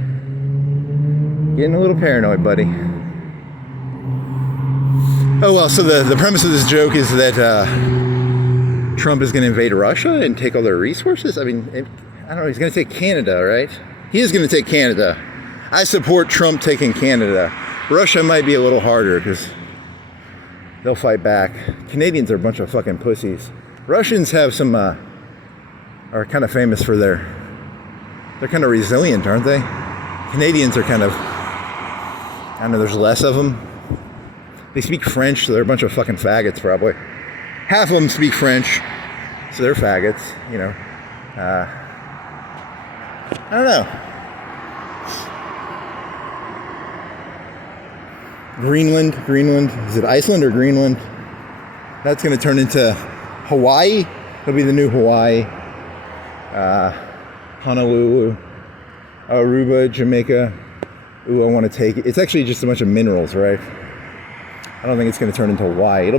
Getting a little paranoid, buddy. Oh, well, so the premise of this joke is that Trump is going to invade Russia and take all their resources? I mean, I don't know. He's going to take Canada, right? He is going to take Canada. I support Trump taking Canada. Russia might be a little harder because they'll fight back. Canadians are a bunch of fucking pussies. Russians have some... are kind of famous for they're kind of resilient, aren't they? Canadians are kind of, I don't know, there's less of them. They speak French, so they're a bunch of fucking faggots, probably. Half of them speak French, so they're faggots, I don't know. Greenland, is it Iceland or Greenland? That's going to turn into Hawaii. It'll be the new Hawaii. Honolulu. Aruba, Jamaica. Ooh, I want to take it. It's actually just a bunch of minerals, right? I don't think it's going to turn into Hawaii. It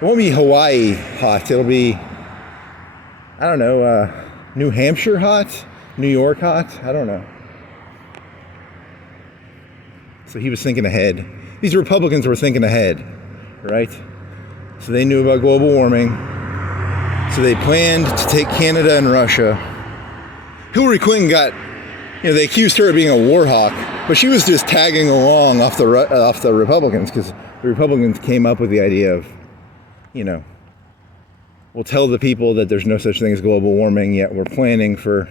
won't be Hawaii hot. It'll be, I don't know, New Hampshire hot? New York hot? I don't know. So he was thinking ahead. These Republicans were thinking ahead, right? So they knew about global warming. So they planned to take Canada and Russia. Hillary Clinton got, they accused her of being a war hawk, but she was just tagging along off the Republicans, because the Republicans came up with the idea of, we'll tell the people that there's no such thing as global warming, yet we're planning for,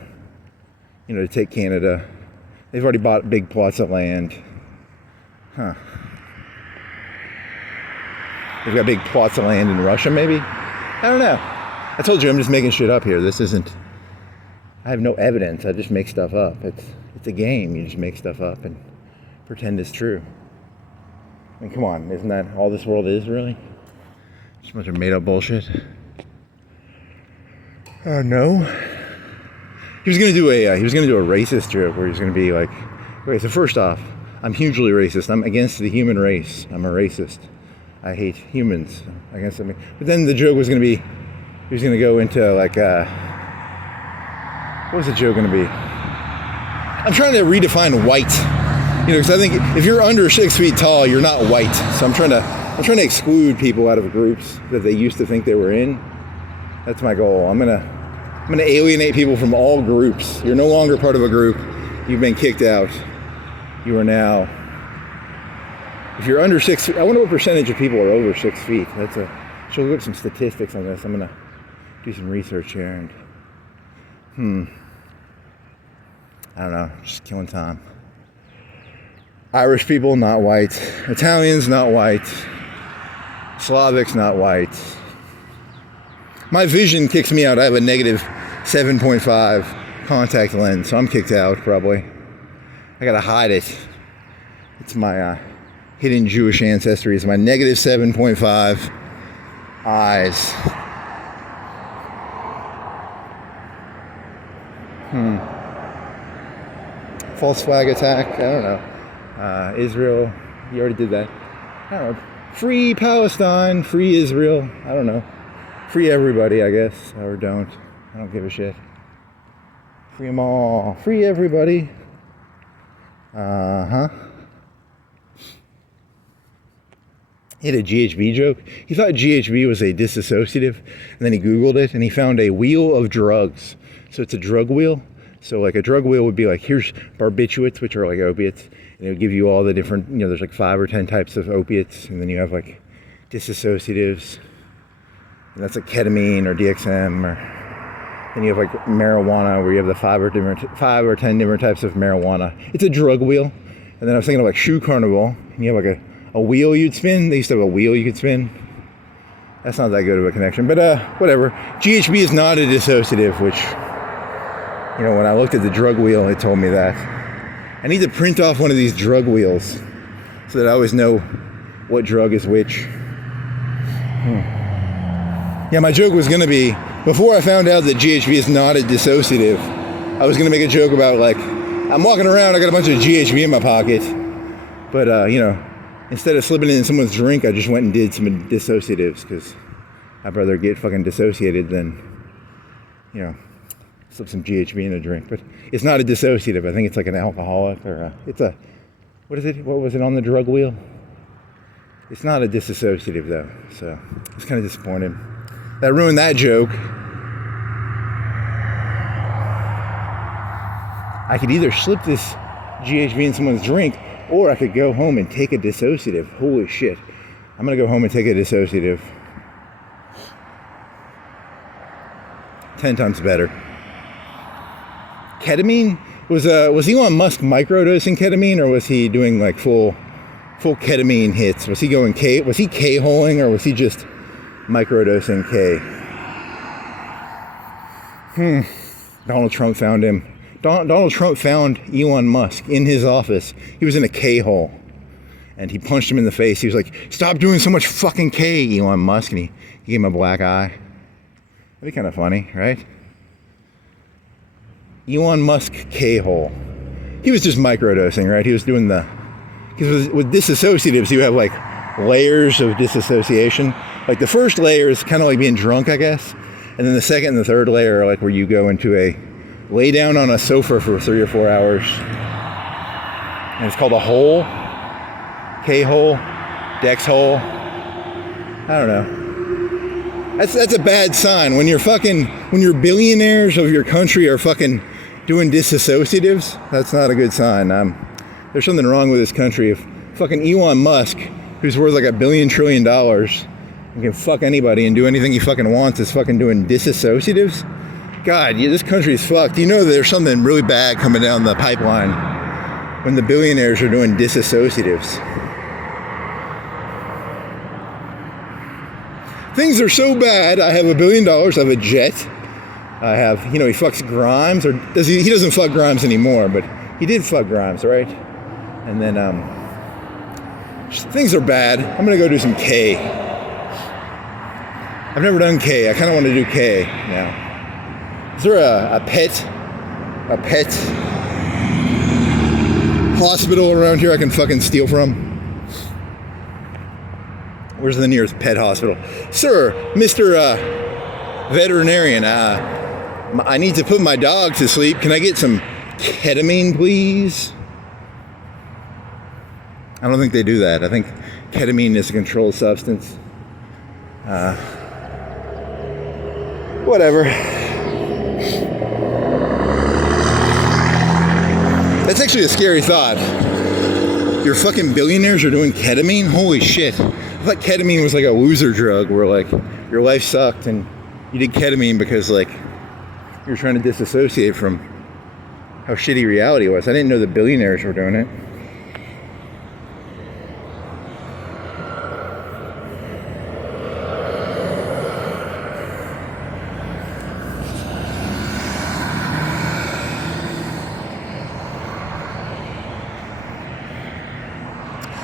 to take Canada. They've already bought big plots of land. Huh. They've got big plots of land in Russia, maybe? I don't know. I told you I'm just making shit up here. I have no evidence. I just make stuff up. It's a game. You just make stuff up and pretend it's true. I mean, come on. Isn't that all this world is, really? Just a bunch of made up bullshit. No. He was gonna do a racist joke where he's gonna be like, okay, so first off, I'm hugely racist. I'm against the human race. I'm a racist. I hate humans. But then the joke was gonna be, he was gonna go into like, what was the joke gonna be? I'm trying to redefine white. Because I think if you're under 6 feet tall, you're not white. So I'm trying to exclude people out of groups that they used to think they were in. That's my goal. I'm gonna alienate people from all groups. You're no longer part of a group. You've been kicked out. You are now, if you're under 6 feet, I wonder what percentage of people are over 6 feet. She'll look at some statistics on this. I'm gonna do some research here and I don't know, just killing time. Irish people, not white. Italians, not white. Slavics, not white. My vision kicks me out. I have a negative 7.5 contact lens, so I'm kicked out, probably. I gotta hide it. It's my hidden Jewish ancestry. It's my negative 7.5 eyes. False flag attack, I don't know. Israel, you already did that. I don't know. Free Palestine, free Israel, I don't know. Free everybody, I guess, or don't. I don't give a shit. Free them all. Free everybody. He had a GHB joke. He thought GHB was a dissociative, and then he Googled it, and he found a wheel of drugs. So it's a drug wheel. So like a drug wheel would be like, here's barbiturates, which are like opiates, and it would give you all the different, there's like 5 or 10 types of opiates, and then you have like dissociatives, and that's like ketamine or DXM, or then you have like marijuana, where you have the 5 or 10 different types of marijuana. It's a drug wheel. And then I was thinking of like Shoe Carnival, and you have like a wheel you'd spin. They used to have a wheel you could spin. That's not that good of a connection, but whatever. GHB is not a dissociative, which, when I looked at the drug wheel, it told me that. I need to print off one of these drug wheels so that I always know what drug is which. Yeah, my joke was going to be, before I found out that GHB is not a dissociative, I was going to make a joke about like, I'm walking around, I got a bunch of GHB in my pocket, but instead of slipping it in someone's drink, I just went and did some dissociatives, because I'd rather get fucking dissociated than, slip some GHB in a drink. But it's not a dissociative. I think it's like an alcoholic, or what is it? What was it on the drug wheel? It's not a dissociative though, so I was kind of disappointed. That ruined that joke. I could either slip this GHB in someone's drink, or I could go home and take a dissociative. Holy shit. I'm gonna go home and take a dissociative. 10 times better. Ketamine? Was Elon Musk microdosing ketamine, or was he doing like full ketamine hits? Was he going was he K-holing, or was he just microdosing K? Donald Trump found him. Donald Trump found Elon Musk in his office. He was in a K-hole, and he punched him in the face. He was like, "Stop doing so much fucking K, Elon Musk," and he gave him a black eye. That'd be kind of funny, right? Elon Musk K-hole. He was just microdosing, right? He was doing because with disassociatives, you have like layers of disassociation. Like the first layer is kind of like being drunk, I guess. And then the second and the third layer are like where you go into lay down on a sofa for 3 or 4 hours. And it's called a hole, K-hole, Dex hole. I don't know. That's a bad sign. When your billionaires of your country are fucking doing disassociatives, that's not a good sign. There's something wrong with this country. If fucking Elon Musk, who's worth like $1 billion trillion, and can fuck anybody and do anything he fucking wants, is fucking doing disassociatives, God, this country is fucked. Do you know that there's something really bad coming down the pipeline when the billionaires are doing disassociatives? Things are so bad. I have $1 billion. I have a jet. I have, he fucks Grimes, or does he? He doesn't fuck Grimes anymore, but he did fuck Grimes, right? And then things are bad. I'm gonna go do some K. I've never done K. I kind of want to do K now. Is there a pet hospital around here I can fucking steal from? Where's the nearest pet hospital? Sir, Mr. Veterinarian, I need to put my dog to sleep. Can I get some ketamine, please? I don't think they do that. I think ketamine is a controlled substance. Whatever. That's actually a scary thought. Your fucking billionaires are doing ketamine? Holy shit. I thought ketamine was like a loser drug where like your life sucked and you did ketamine because like you were trying to disassociate from how shitty reality was. I didn't know the billionaires were doing it.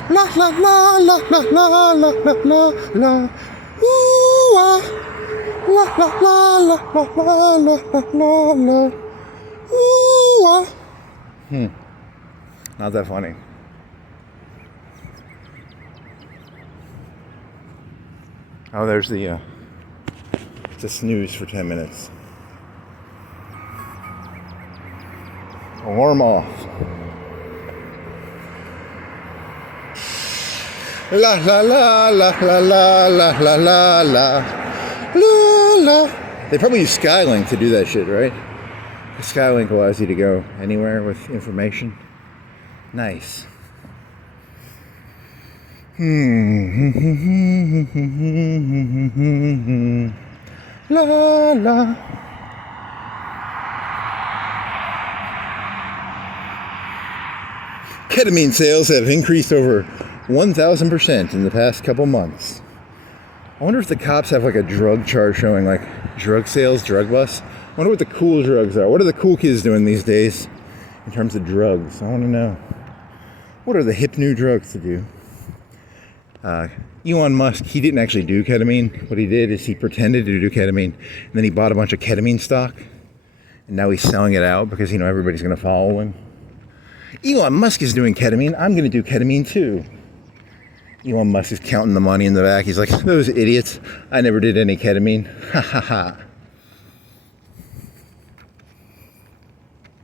La la la la la la la la la la. Ooh ah. La la la la la la la la la. Ooh ah. Not that funny. Oh, there's the it's a snooze for 10 minutes. Alarm off. La la la la la la la la la la la. They probably use Skylink to do that shit, right? Skylink allows you to go anywhere with information. Nice. La la. Ketamine sales have increased over 1,000% in the past couple months. I wonder if the cops have like a drug chart showing like drug sales, drug busts. I wonder what the cool drugs are. What are the cool kids doing these days in terms of drugs? I want to know. What are the hip new drugs to do? Elon Musk, he didn't actually do ketamine. What he did is he pretended to do ketamine, and then he bought a bunch of ketamine stock, and now he's selling it out because, everybody's going to follow him. Elon Musk is doing ketamine. I'm going to do ketamine too. Elon Musk is counting the money in the back. He's like, those idiots. I never did any ketamine. Ha ha ha.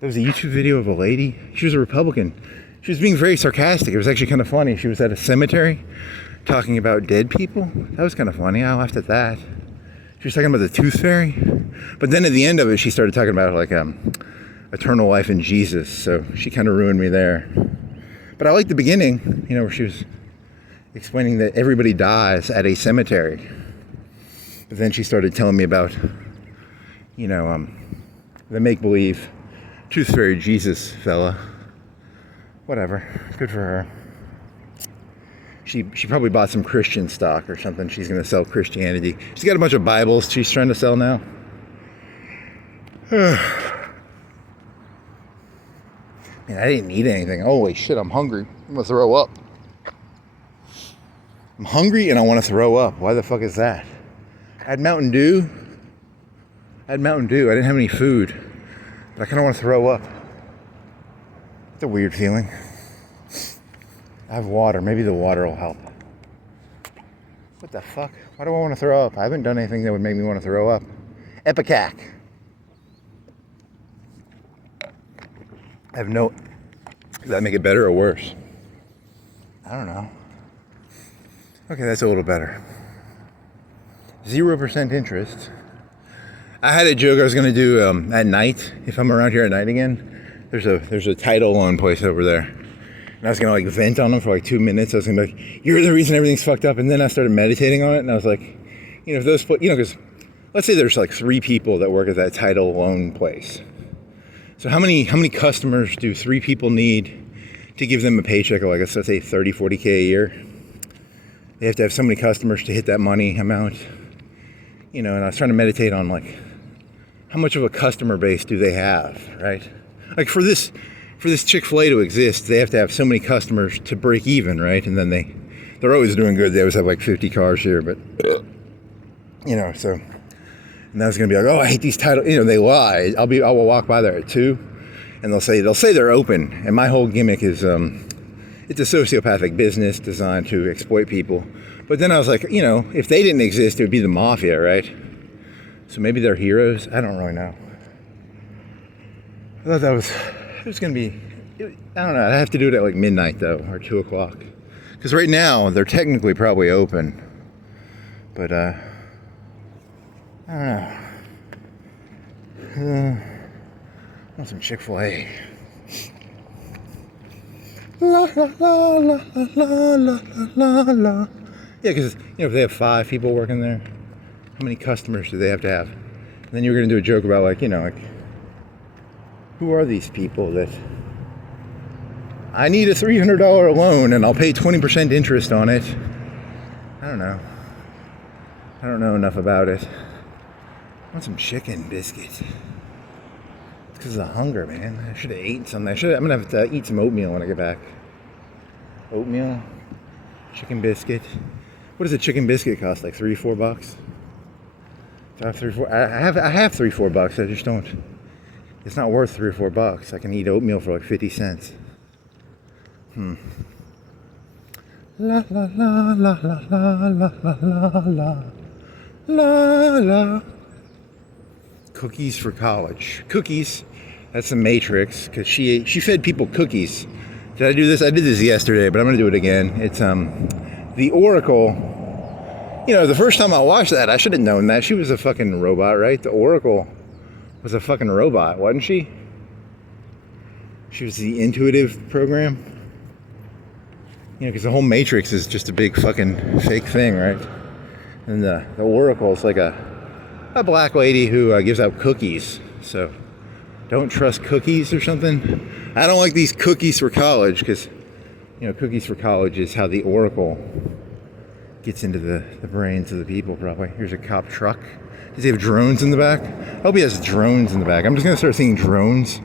There was a YouTube video of a lady. She was a Republican. She was being very sarcastic. It was actually kind of funny. She was at a cemetery talking about dead people. That was kind of funny. I laughed at that. She was talking about the tooth fairy. But then at the end of it, she started talking about like eternal life in Jesus. So she kind of ruined me there. But I liked the beginning, where she was explaining that everybody dies at a cemetery. But then she started telling me about, the make-believe tooth fairy Jesus fella. Whatever. Good for her. She probably bought some Christian stock or something. She's going to sell Christianity. She's got a bunch of Bibles she's trying to sell now. Man, I didn't eat anything. Holy shit, I'm hungry. I'm going to throw up. I'm hungry and I want to throw up. Why the fuck is that? I had Mountain Dew. I didn't have any food. But I kind of want to throw up. It's a weird feeling. I have water. Maybe the water will help. What the fuck? Why do I want to throw up? I haven't done anything that would make me want to throw up. Epicac. I have no... Does that make it better or worse? I don't know. Okay, that's a little better. 0% interest. I had a joke I was going to do at night. If I'm around here at night again, there's a title loan place over there. And I was going to like vent on them for like 2 minutes. I was going to be like, you're the reason everything's fucked up. And then I started meditating on it. And I was like, you know, if those, you know, because let's say there's like 3 people that work at that title loan place. So how many customers do 3 people need to give them a paycheck of like, let's say 30, 40K a year? They have to have so many customers to hit that money amount. You know, and I was trying to meditate on like, how much of a customer base do they have, right? Like for this Chick-fil-A to exist, they have to have so many customers to break even, right? And then they're always doing good. They always have like 50 cars here, but you know, so, and that's gonna be like, oh, I hate these titles. You know, they lie. I will walk by there at 2, and they'll say they're open. And my whole gimmick is, it's a sociopathic business designed to exploit people. But then I was like, you know, if they didn't exist, it would be the mafia, right? So maybe they're heroes. I don't really know. I thought it was going to be, I don't know. I have to do it at like midnight though, or 2 o'clock. Because right now, they're technically probably open. But, I don't know. I want some Chick-fil-A. La la la la la la la la. Yeah, because, you know, if they have 5 people working there, how many customers do they have to have? And then you were going to do a joke about, like, you know, like, who are these people that I need a $300 loan and I'll pay 20% interest on it? I don't know. I don't know enough about it. I want some chicken biscuit. It's because of the hunger, man. I should have eaten something. I'm going to have to eat some oatmeal when I get back. Oatmeal, chicken biscuit. What does a chicken biscuit cost? Like $3-4? Do I have $3-4? I have $3-4. I just don't. It's not worth $3-4. I can eat oatmeal for like 50 cents. La la la la la la la la la la la. Cookies for college. Cookies. That's the Matrix. Because she fed people cookies. Did I do this? I did this yesterday, but I'm going to do it again. It's the Oracle. You know, the first time I watched that, I should have known that. She was a fucking robot, right? The Oracle was a fucking robot, wasn't she? She was the intuitive program. You know, because the whole Matrix is just a big fucking fake thing, right? And the Oracle is like a black lady who gives out cookies. So don't trust cookies or something. I don't like these cookies for college because, you know, cookies for college is how the Oracle gets into the brains of the people, probably. Here's a cop truck. Does he have drones in the back? I hope he has drones in the back. I'm just going to start seeing drones.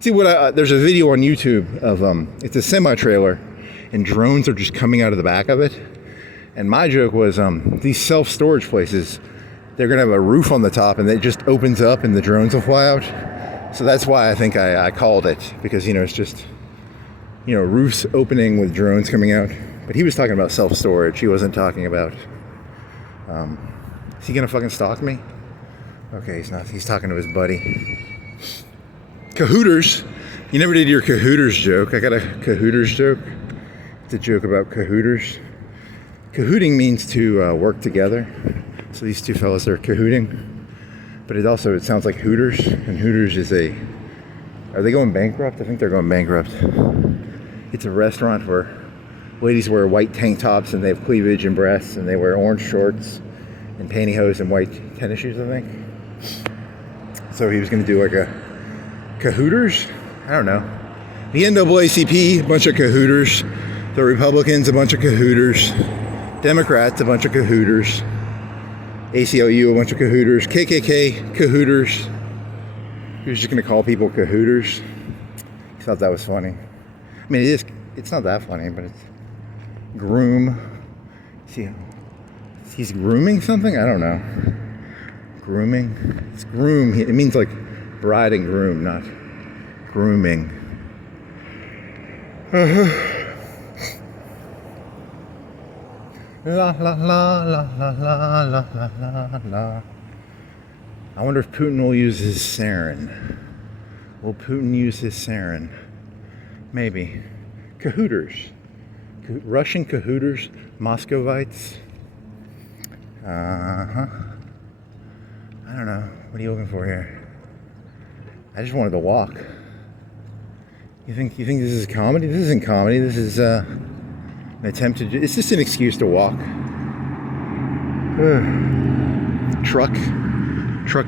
See, there's a video on YouTube of, it's a semi-trailer, and drones are just coming out of the back of it. And my joke was, these self-storage places, they're going to have a roof on the top, and it just opens up, and the drones will fly out. So that's why I think I called it, because, you know, it's just, you know, roofs opening with drones coming out. But he was talking about self-storage. He wasn't talking about, is he going to fucking stalk me? Okay, he's not. He's talking to his buddy. Cahooters. You never did your Cahooters joke. I got a Cahooters joke. It's a joke about Cahooters. Cahooting means to work together. So these two fellas are cahooting. But it sounds like Hooters, and Hooters is are they going bankrupt? I think they're going bankrupt. It's a restaurant where ladies wear white tank tops and they have cleavage and breasts, and they wear orange shorts and pantyhose and white tennis shoes, I think. So he was going to do like a Cahooters? I don't know. The NAACP, a bunch of Cahooters. The Republicans, a bunch of Cahooters. Democrats, a bunch of Cahooters. ACLU, a bunch of Cahooters. KKK, Cahooters. He was just going to call people Cahooters. He thought that was funny. I mean, it's not that funny, but it's groom. See, he's grooming something? I don't know. Grooming? It's groom. It means like bride and groom, not grooming. La la la la la la la la la. I wonder if Putin will use his sarin. Will Putin use his sarin? Maybe. Cahooters. Russian Cahooters. Moscovites. I don't know. What are you looking for here? I just wanted to walk. You think this is comedy? This isn't comedy. This is an attempt to. It's just an excuse to walk. Truck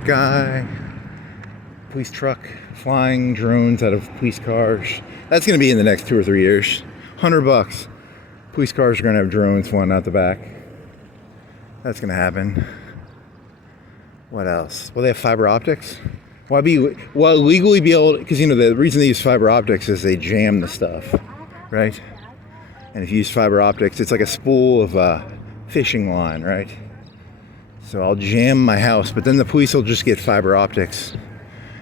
guy. Police truck flying drones out of police cars. That's going to be in the next 2 or 3 years. $100. Police cars are going to have drones flying out the back. That's going to happen. What else? Will they have fiber optics? Will legally be able to, because the reason they use fiber optics is they jam the stuff, right? And if you use fiber optics, it's like a spool of a fishing line, right? So I'll jam my house, but then the police will just get fiber optics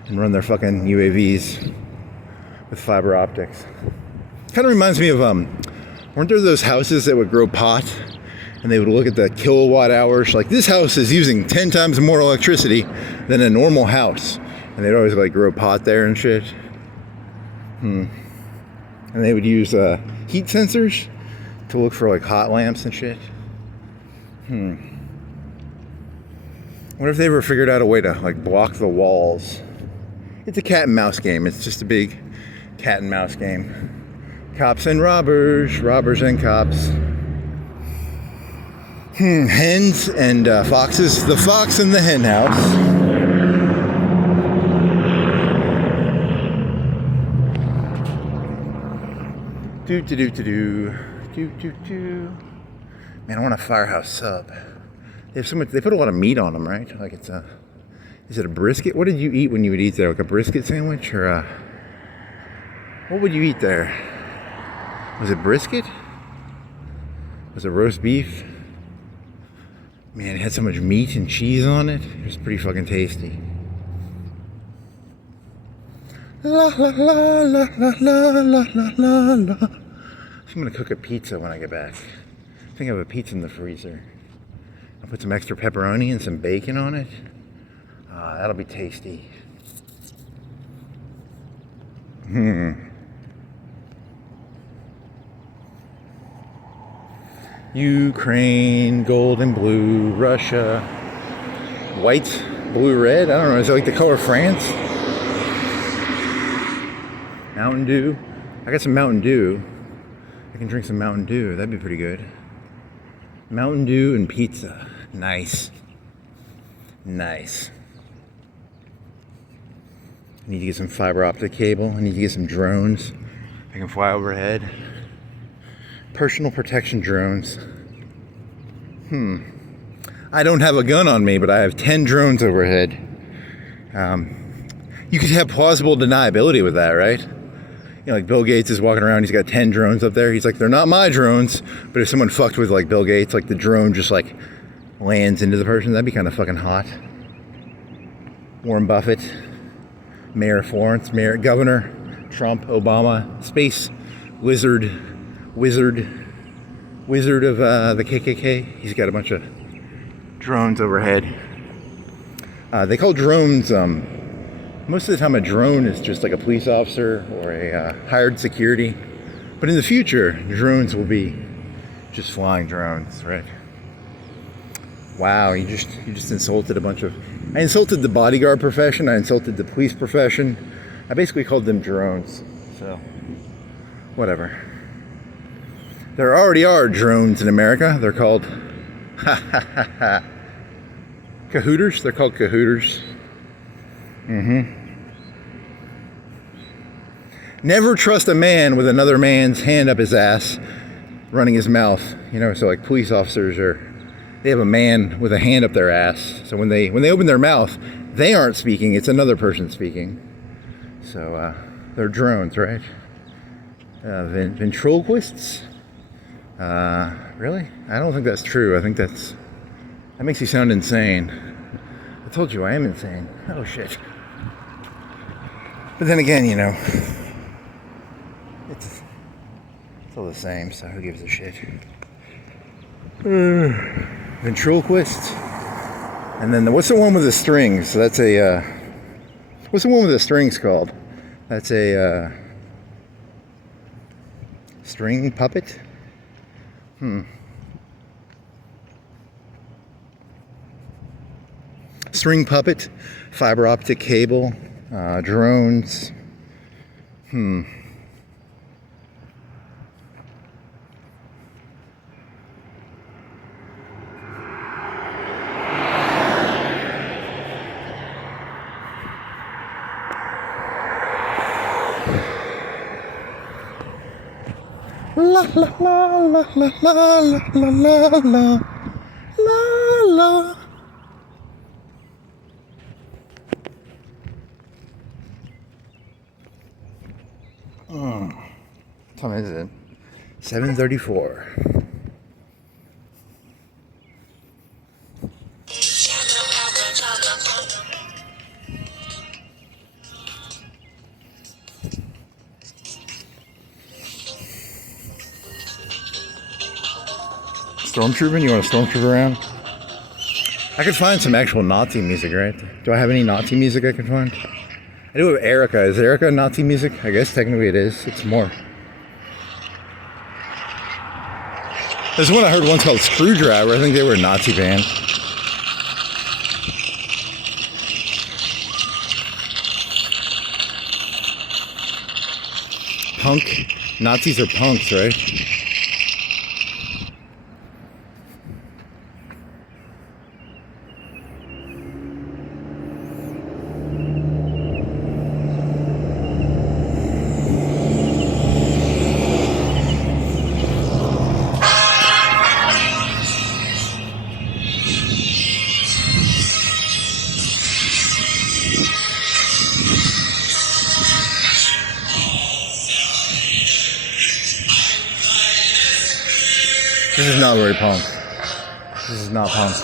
and run their fucking UAVs with fiber optics. Kind of reminds me of, weren't there those houses that would grow pot and they would look at the kilowatt hours? Like, this house is using 10 times more electricity than a normal house. And they'd always like grow pot there and shit. And they would use heat sensors to look for like hot lamps and shit. What if they ever figured out a way to like block the walls? It's a cat and mouse game. It's just a big cat and mouse game. Cops and robbers, robbers and cops. Hens and foxes. The fox in the hen house. Man, I want a Firehouse sub. They have so much. They put a lot of meat on them, right? Like it's a. Is it a brisket? What did you eat when you would eat there? Like a brisket sandwich, or a? What would you eat there? Was it brisket? Was it roast beef? Man, it had so much meat and cheese on it. It was pretty fucking tasty. La la la la la la la la la. I'm gonna cook a pizza when I get back. I think I have a pizza in the freezer. I'll put some extra pepperoni and some bacon on it. That'll be tasty. Ukraine, gold and blue, Russia, white, blue, red. I don't know. Is it like the color France? Mountain Dew. I got some Mountain Dew. I can drink some Mountain Dew. That'd be pretty good. Mountain Dew and pizza. Nice. Nice. I need to get some fiber optic cable. I need to get some drones. I can fly overhead. Personal protection drones. I don't have a gun on me, but I have 10 drones overhead. You could have plausible deniability with that, right? Like Bill Gates is walking around, he's got 10 drones up there. He's like, they're not my drones, but if someone fucked with like Bill Gates, like the drone just like lands into the person, that'd be kind of fucking hot. Warren Buffett, Mayor of Florence, Governor, Trump, Obama, space wizard of the KKK. He's got a bunch of drones overhead. They call drones, most of the time a drone is just like a police officer or a hired security. But in the future, drones will be just flying drones, right? Wow, you just insulted a bunch of... I insulted the bodyguard profession, I insulted the police profession. I basically called them drones, so whatever. There already are drones in America. They're called Cahooters. They're called Cahooters. Never trust a man with another man's hand up his ass, running his mouth. So like police officers they have a man with a hand up their ass. So when they open their mouth, they aren't speaking. It's another person speaking. So they're drones, right? Ventriloquists. Really? I don't think that's true. I think that makes you sound insane. I told you I am insane. Oh shit. But then again, you know, it's all the same, so who gives a shit? Ventriloquist. And then what's the one with the strings? So that's a, what's the one with the strings called? That's a, string puppet? String puppet, fiber optic cable, drones. La la la la la la la la la la la. What time is it? 7:34. Stormtrooping? You want to stormtrooper around? I could find some actual Nazi music, right? Do I have any Nazi music I can find? I do have Erica. Is Erica Nazi music? I guess technically it is. It's more. There's one I heard once called Screwdriver. I think they were a Nazi band. Punk. Nazis are punks, right? This is not very punk. This is not punk.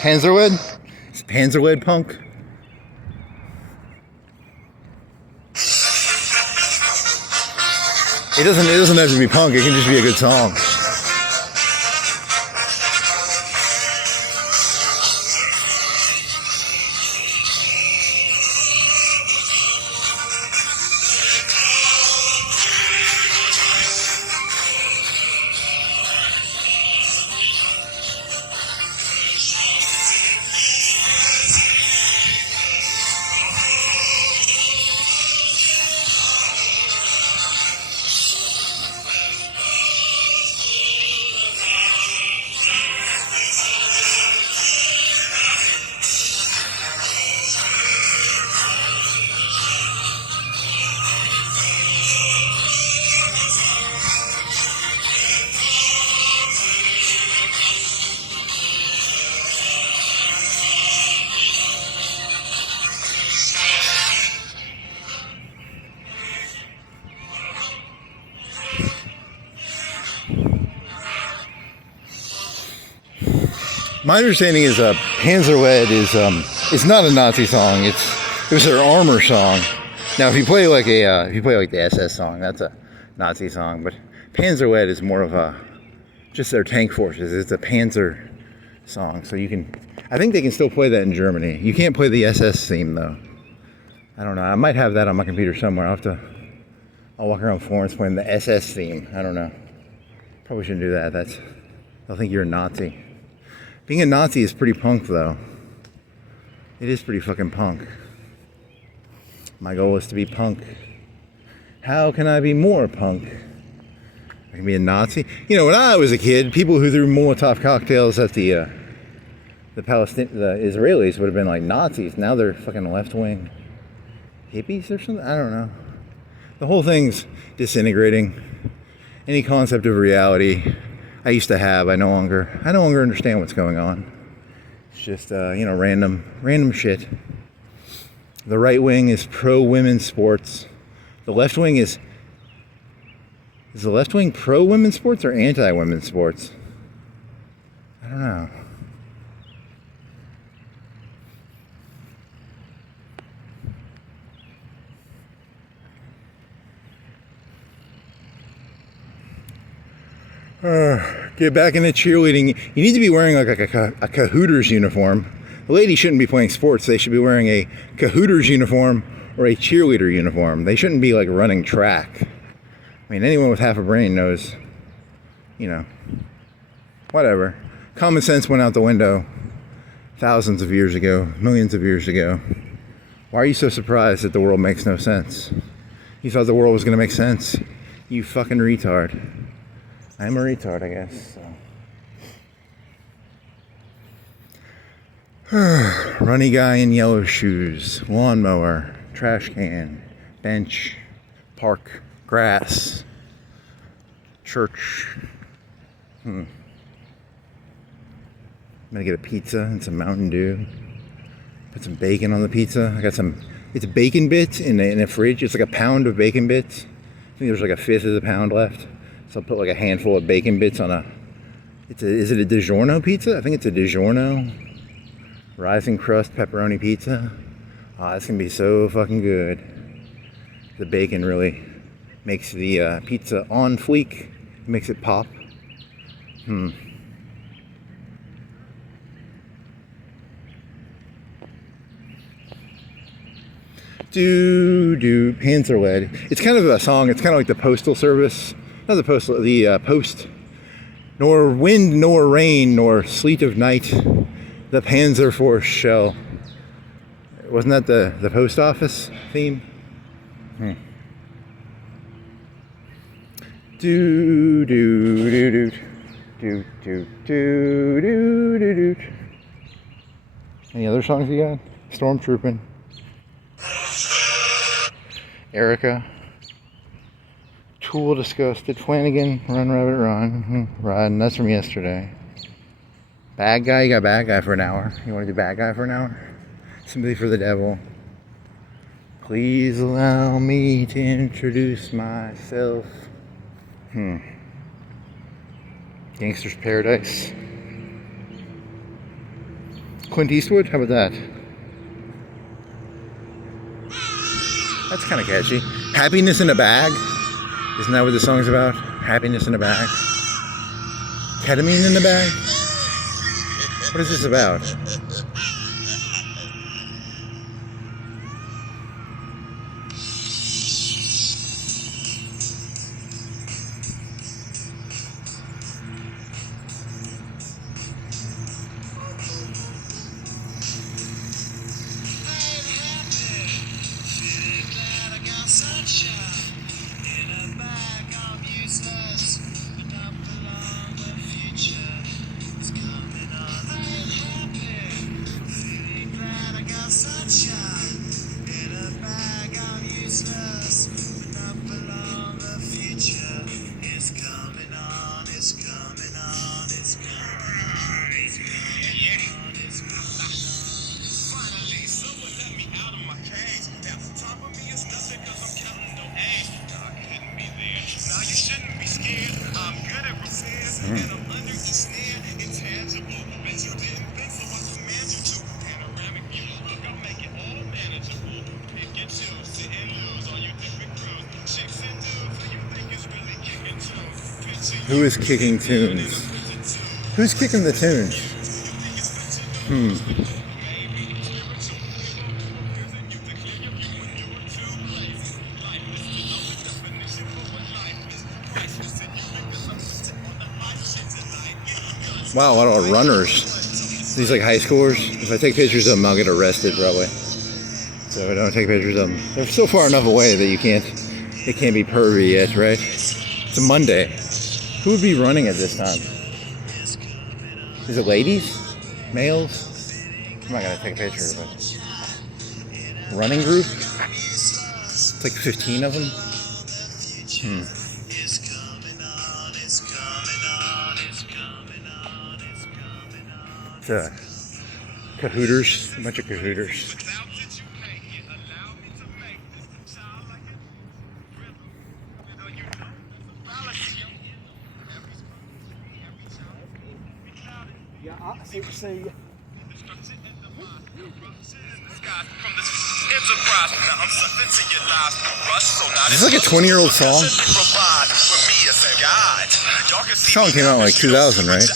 Panzerlead? Is Panzerlead punk? It doesn't have to be punk, it can just be a good song. My understanding is Panzerlead is not a Nazi song. It was their armor song. Now, if you play like the SS song, that's a Nazi song. But Panzerlead is more of just their tank forces. It's a Panzer song, so you can. I think they can still play that in Germany. You can't play the SS theme though. I don't know. I might have that on my computer somewhere. I'll walk around Florence playing the SS theme. I don't know. Probably shouldn't do that. They'll think you're a Nazi. Being a Nazi is pretty punk, though. It is pretty fucking punk. My goal is to be punk. How can I be more punk? I can be a Nazi. You know, when I was a kid, people who threw Molotov cocktails at the Israelis would have been like Nazis. Now they're fucking left-wing hippies or something. I don't know. The whole thing's disintegrating. Any concept of reality I used to have, I no longer understand what's going on. It's just random shit. The right wing is pro women's sports. The left wing is Is the left wing pro women's sports or anti women's sports? I don't know. Get back into cheerleading. You need to be wearing like a Cahooters uniform. The ladies shouldn't be playing sports. They should be wearing a Cahooters uniform or a cheerleader uniform. They shouldn't be like running track. I mean, anyone with half a brain knows, you know, whatever. Common sense went out the window thousands of years ago, millions of years ago. Why are you so surprised that the world makes no sense? You thought the world was going to make sense? You fucking retard. I'm a retard, I guess. So. Runny guy in yellow shoes, lawnmower, trash can, bench, park, grass, church. I'm gonna get a pizza and some Mountain Dew. Put some bacon on the pizza. I got some, it's bacon bits in a fridge. It's like a pound of bacon bits. I think there's like a fifth of the pound left. So I'll put like a handful of bacon bits on is it a DiGiorno pizza? I think it's a DiGiorno rising crust pepperoni pizza. Oh, that's gonna be so fucking good. The bacon really makes the pizza on fleek. Makes it pop. Hands are lead. It's kind of a song. It's kind of like the Postal Service. Not the Postal, the Post. Nor wind, nor rain, nor sleet of night, the Panzer Force shall. Wasn't that the post office theme? Any other songs you got? Stormtrooping. Erica. Tool Disgusted. Flanagan. Run Rabbit Run. Riding. That's from yesterday. Bad Guy. You got Bad Guy for an hour. You want to do Bad Guy for an hour? Sympathy for the Devil. Please allow me to introduce myself. Gangster's Paradise. Clint Eastwood? How about that? That's kind of catchy. Happiness in a Bag? Isn't that what the song's about? Happiness in a bag? Ketamine in a bag? What is this about? Who is kicking tunes? Who's kicking the tunes? Wow, a lot of runners. These like high schoolers. If I take pictures of them, I'll get arrested probably. So don't take pictures of them. They're so far enough away that it can't be pervy yet, right? It's a Monday. Who would be running at this time? Is it ladies? Males? I'm not gonna take a picture of it. Running group? It's like 15 of them. It's Cahooters, a bunch of Cahooters. Is this like a 20-year-old song? This song came out in like 2000, right?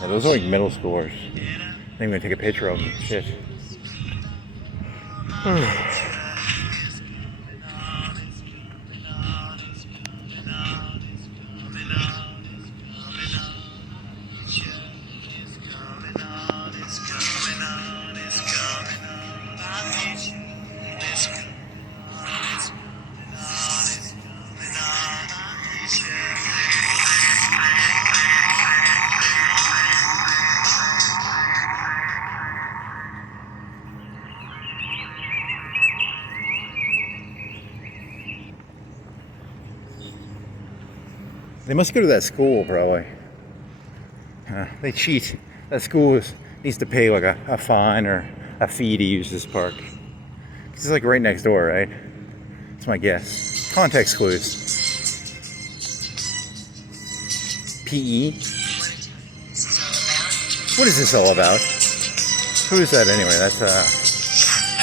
Yeah, those are like middle schoolers. I think I'm gonna take a picture of them. Shit. They must go to that school, probably. They cheat. That school needs to pay like a fine or a fee to use this park. It's like right next door, right? That's my guess. Context clues. PE? What is this all about? Who is that anyway? That's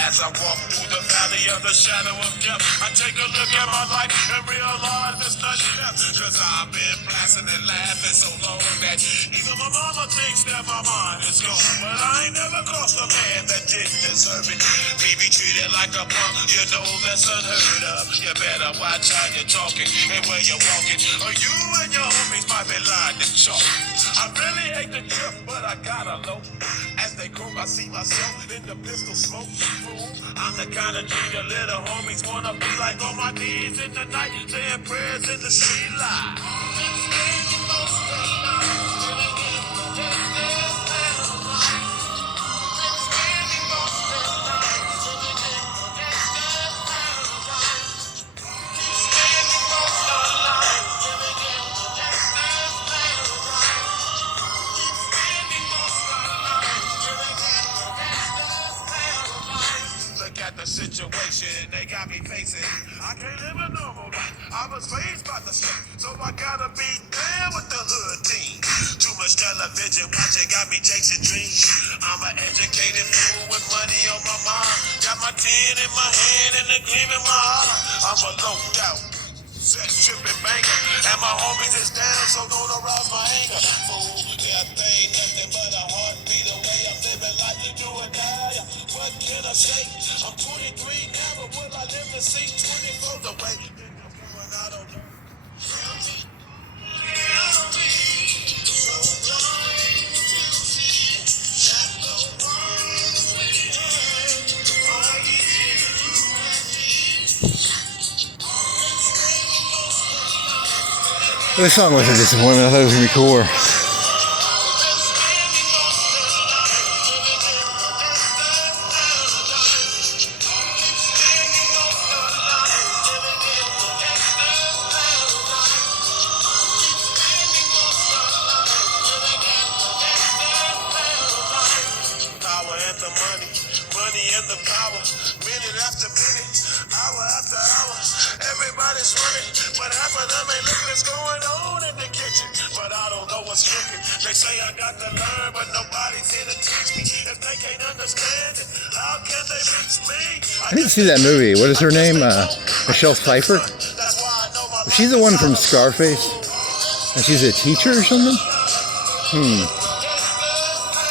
As I walk through the valley of the shadow of death, I take a look at my life and realize it's nothing left. Cause I've been blasting and laughing so long that even my mama thinks that my mind is gone. But I ain't never crossed a man that didn't deserve it. Me be treated like a punk, you know that's unheard of. You better watch how you're talking and where you're walking, or you and your homies might be lying to chalk. I really hate the trip, but I gotta low. As they croak, I see myself in the pistol smoke. Fool, I'm the kind of G the little homies wanna be like, on my knees in the night, saying prayers in the street light. The situation they got me facing, I can't live a normal life. I was raised by the state, so I gotta be there with the hood team. Too much television watching got me chasing dreams. I'm an educated fool with money on my mind. Got my tin in my hand and a gleam in my eye. I'm a low doubt, set tripping banker, and my homies is down, so don't arouse my anger. Fool, death ain't nothing but a heartbeat away. I'm living like you do or die. What can I say? I'm 23 now, but will I live to see 24 the way? I don't know. This song was a disappointment. I thought it was gonna be cooler. Money and the power, minute after minute, hour after hour, everybody's running, but half of them ain't looking what's going on in the kitchen, but I don't know what's cooking. They say I got to learn, but nobody's here to teach me. If they can't understand it, how can they reach me? I need to see that movie. What is her name? Michelle Pfeiffer? She's the one from Scarface, and she's a teacher or something?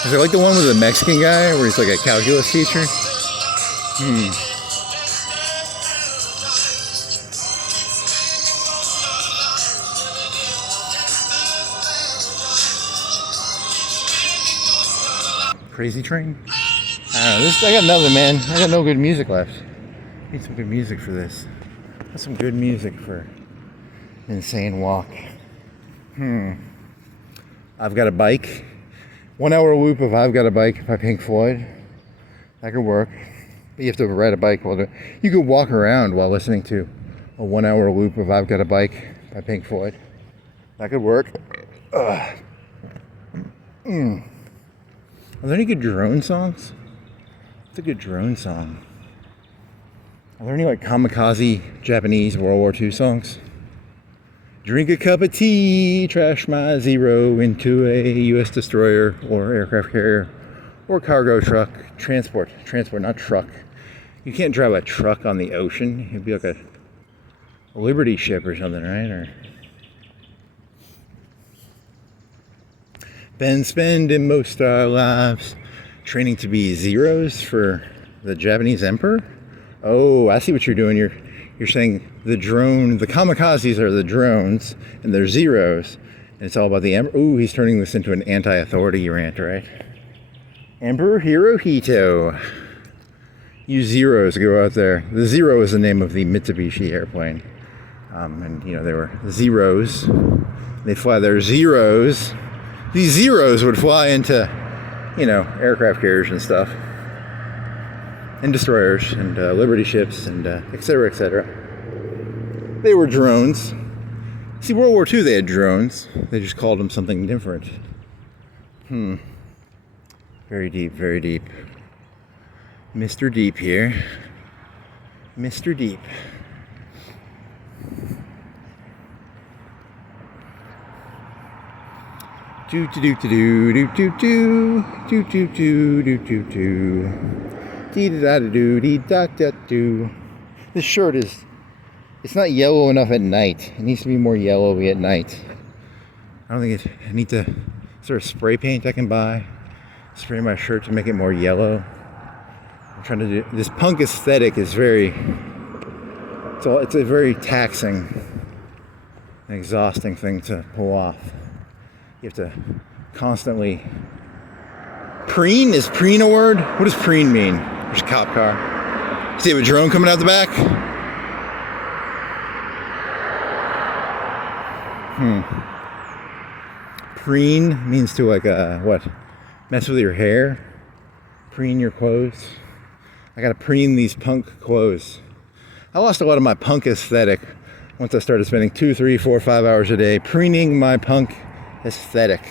Is it like the one with the Mexican guy where he's like a calculus teacher? Crazy Train? I don't know. I got nothing, man. I got no good music left. I need some good music for this. Got some good music for an insane walk. I've Got a Bike. 1 hour loop of I've Got a Bike by Pink Floyd. That could work. But you have to ride a bike while you could walk around while listening to a 1 hour loop of I've Got a Bike by Pink Floyd. That could work. Are there any good drone songs? What's a good drone song? Are there any like kamikaze Japanese World War II songs? Drink a cup of tea, trash my Zero into a U.S. destroyer or aircraft carrier or cargo truck. Transport, not truck. You can't drive a truck on the ocean. It'd be like a Liberty ship or something, right? Or been spending most of our lives training to be zeros for the Japanese emperor. Oh, I see what you're doing. You're saying the kamikazes are the drones, and they're zeros, and it's all about the emperor. Ooh, he's turning this into an anti-authority rant, right? Emperor Hirohito. You zeros go out there. The Zero is the name of the Mitsubishi airplane. And, they were zeros. They'd fly their zeros. These zeros would fly into, aircraft carriers and stuff. And destroyers and Liberty ships and et cetera, et cetera. They were drones. See, World War II, they had drones. They just called them something different. Very deep, very deep. Mr. Deep here. Mr. Deep. Do do do do do do do do do do do do do. Dee da da do dee da da do. This shirt it's not yellow enough at night. It needs to be more yellowy at night. I don't think I need to sort of spray paint I can buy. Spray my shirt to make it more yellow. I'm trying to do this punk aesthetic is it's a very taxing and exhausting thing to pull off. You have to constantly preen. Is preen a word? What does preen mean? There's a cop car. See, you have a drone coming out the back? Preen means to mess with your hair? Preen your clothes? I gotta preen these punk clothes. I lost a lot of my punk aesthetic once I started spending 2, 3, 4, 5 hours a day preening my punk aesthetic.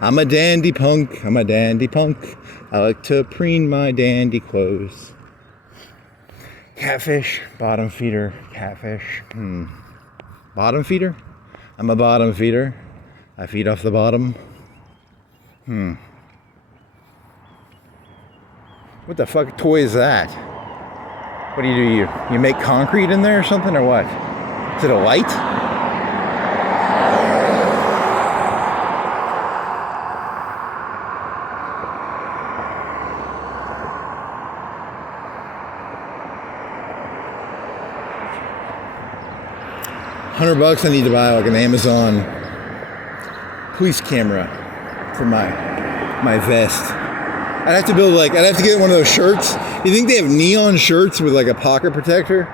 I'm a dandy punk. I like to preen my dandy clothes. Catfish, bottom feeder, catfish. Bottom feeder? I'm a bottom feeder. I feed off the bottom. What the fuck toy is that? What do? You make concrete in there or something, or what? Is it a light? $100 I need to buy like an Amazon police camera for my vest. I'd have to get one of those shirts. You think they have neon shirts with like a pocket protector?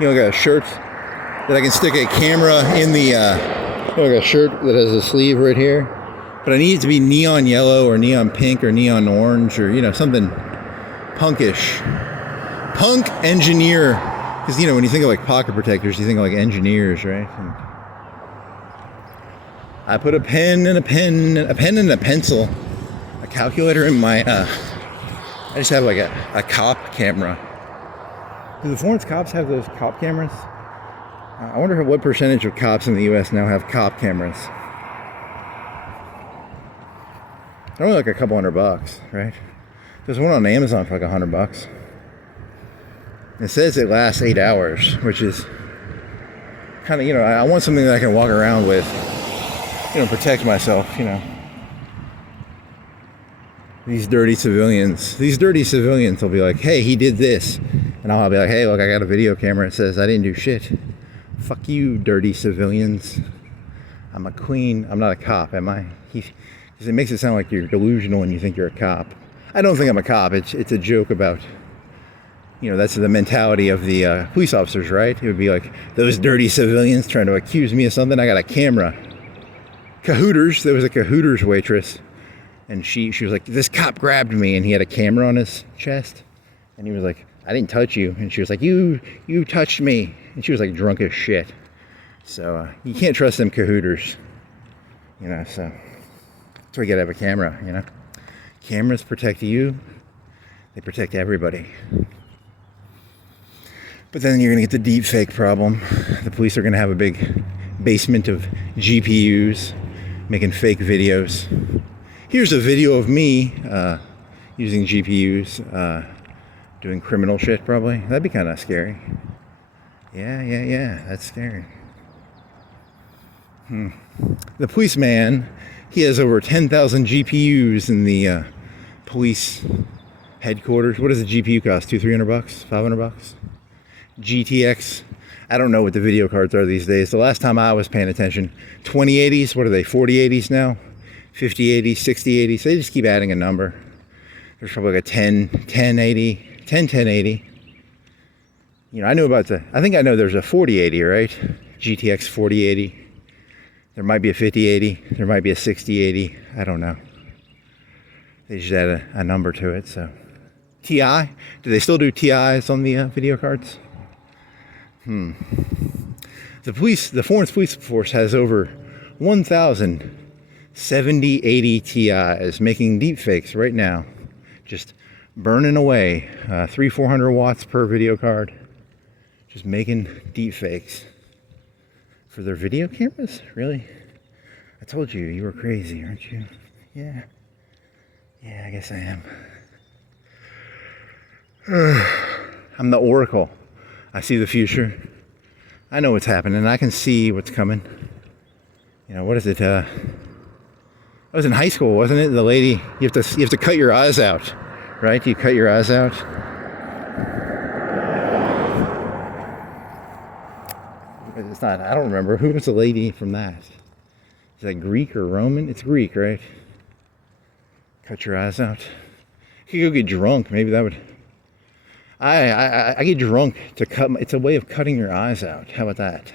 Like a shirt that I can stick a camera in the, like a shirt that has a sleeve right here. But I need it to be neon yellow or neon pink or neon orange or, something punkish. Punk engineer. Because, when you think of like pocket protectors, you think of like engineers, right? And I put a pen and a pencil, a calculator in my, I just have like a cop camera. Do the Florence cops have those cop cameras? I wonder what percentage of cops in the U.S. now have cop cameras. They're only like a couple $100, right? There's one on Amazon for like $100. It says it lasts 8 hours, which is kind of, I want something that I can walk around with, protect myself, These dirty civilians will be like, hey, he did this. And I'll be like, hey, look, I got a video camera. It says I didn't do shit. Fuck you, dirty civilians. I'm a queen. I'm not a cop, am I? Because it makes it sound like you're delusional when you think you're a cop. I don't think I'm a cop. It's a joke about You know, that's the mentality of the police officers, right? It would be like, those dirty civilians trying to accuse me of something. I got a camera. Cahooters, there was a Cahooters waitress, and she was like, this cop grabbed me, and he had a camera on his chest, and he was like, I didn't touch you. And she was like, you touched me. And she was like drunk as shit. So you can't trust them Cahooters. You know, so that's why you gotta have a camera, you know. Cameras protect you. They protect everybody. But then you're gonna get the deep fake problem. The police are gonna have a big basement of GPUs making fake videos. Here's a video of me using GPUs, doing criminal shit probably. That'd be kind of scary. Yeah, that's scary. The policeman, he has over 10,000 GPUs in the police headquarters. What does a GPU cost? $200-300 bucks? $500 bucks? GTX. I don't know what the video cards are these days. The last time I was paying attention, 2080s, what are they, 4080s now? 5080s, 6080s. They just keep adding a number. There's probably like a 1080. You know, I think I know there's a 4080, right? GTX 4080. There might be a 5080. There might be a 6080. I don't know. They just add a number to it, so. TI? Do they still do TIs on the video cards? The Florence Police Force has over 1,000 7080 TIs making deep fakes right now. Just burning away. 300-400 watts per video card. Just making deep fakes. For their video cameras? Really? I told you were crazy, aren't you? Yeah. Yeah, I guess I am. I'm the Oracle. I see the future. I know what's happening. I can see what's coming. You know, what is it? I was in high school, wasn't it? The lady, you have to cut your eyes out, right? You cut your eyes out. It's not, I don't remember. Who was the lady from that? Is that Greek or Roman? It's Greek, right? Cut your eyes out. You could go get drunk. Maybe that would. I get drunk to cut. It's a way of cutting your eyes out. How about that?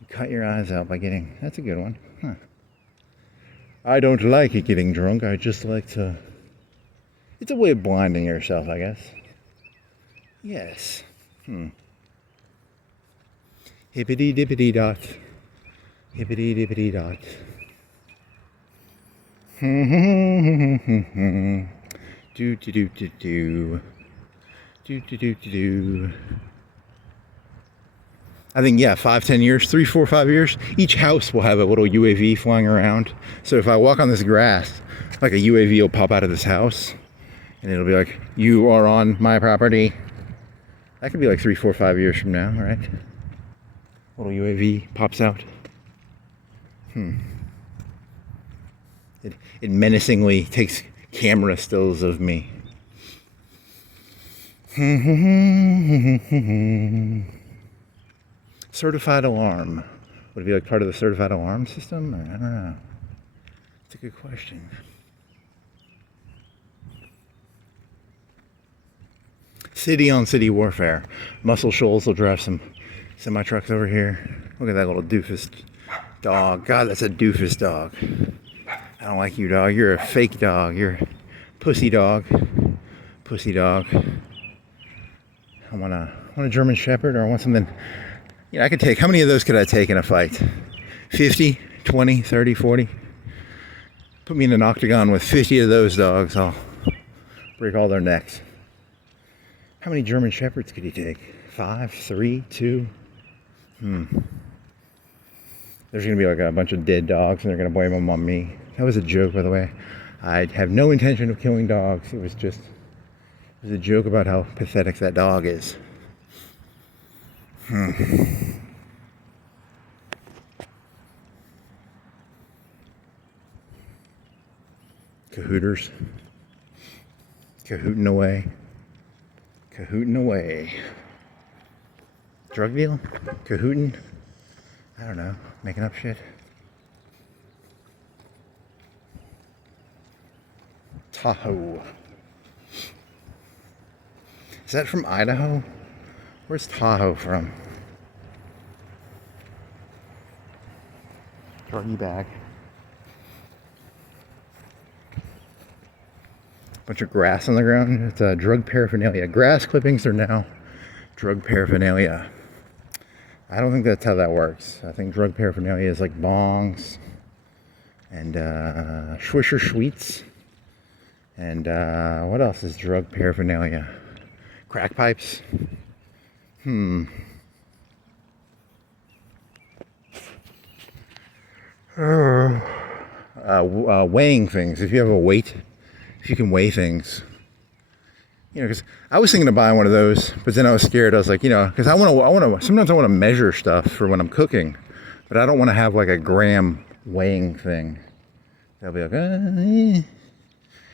You cut your eyes out by getting. That's a good one. Huh. I don't like it getting drunk. I just like to. It's a way of blinding yourself, I guess. Yes. Hippity dippity dot. Hippity dippity dot. Do do do do do. Do do do do do. I think 5-10 years, 3, 4, 5 years, each house will have a little UAV flying around. So if I walk on this grass, like a UAV will pop out of this house, and it'll be like, "You are on my property." That could be like 3, 4, 5 years from now, right? Little UAV pops out. It menacingly takes camera stills of me. Certified alarm. Would it be like part of the certified alarm system? Or, I don't know. It's a good question. City on city warfare. Muscle Shoals will drive some semi-trucks over here. Look at that little doofus dog. God, that's a doofus dog. I don't like you, dog. You're a fake dog. You're a pussy dog. Pussy dog. I want a German Shepherd, or I want something. You know, I could take. How many of those could I take in a fight? 50, 20, 30, 40? Put me in an octagon with 50 of those dogs. I'll break all their necks. How many German Shepherds could you take? 5, 3, 2? There's going to be like a bunch of dead dogs, and they're going to blame them on me. That was a joke, by the way. I have no intention of killing dogs. It was a joke about how pathetic that dog is. Cahooters. Cahooting away. Cahooting away. Drug deal? Cahooting? I don't know. Making up shit. Tahoe. Is that from Idaho? Where's Tahoe from? Druggy bag. Bunch of grass on the ground. It's drug paraphernalia. Grass clippings are now drug paraphernalia. I don't think that's how that works. I think drug paraphernalia is like bongs and Swisher Sweets. And what else is drug paraphernalia? Crack pipes? Weighing things. If you have a weight, if you can weigh things. You know, because I was thinking of buying one of those, but then I was scared. I was like, you know, because sometimes I want to measure stuff for when I'm cooking, but I don't want to have like a gram weighing thing. They'll be like,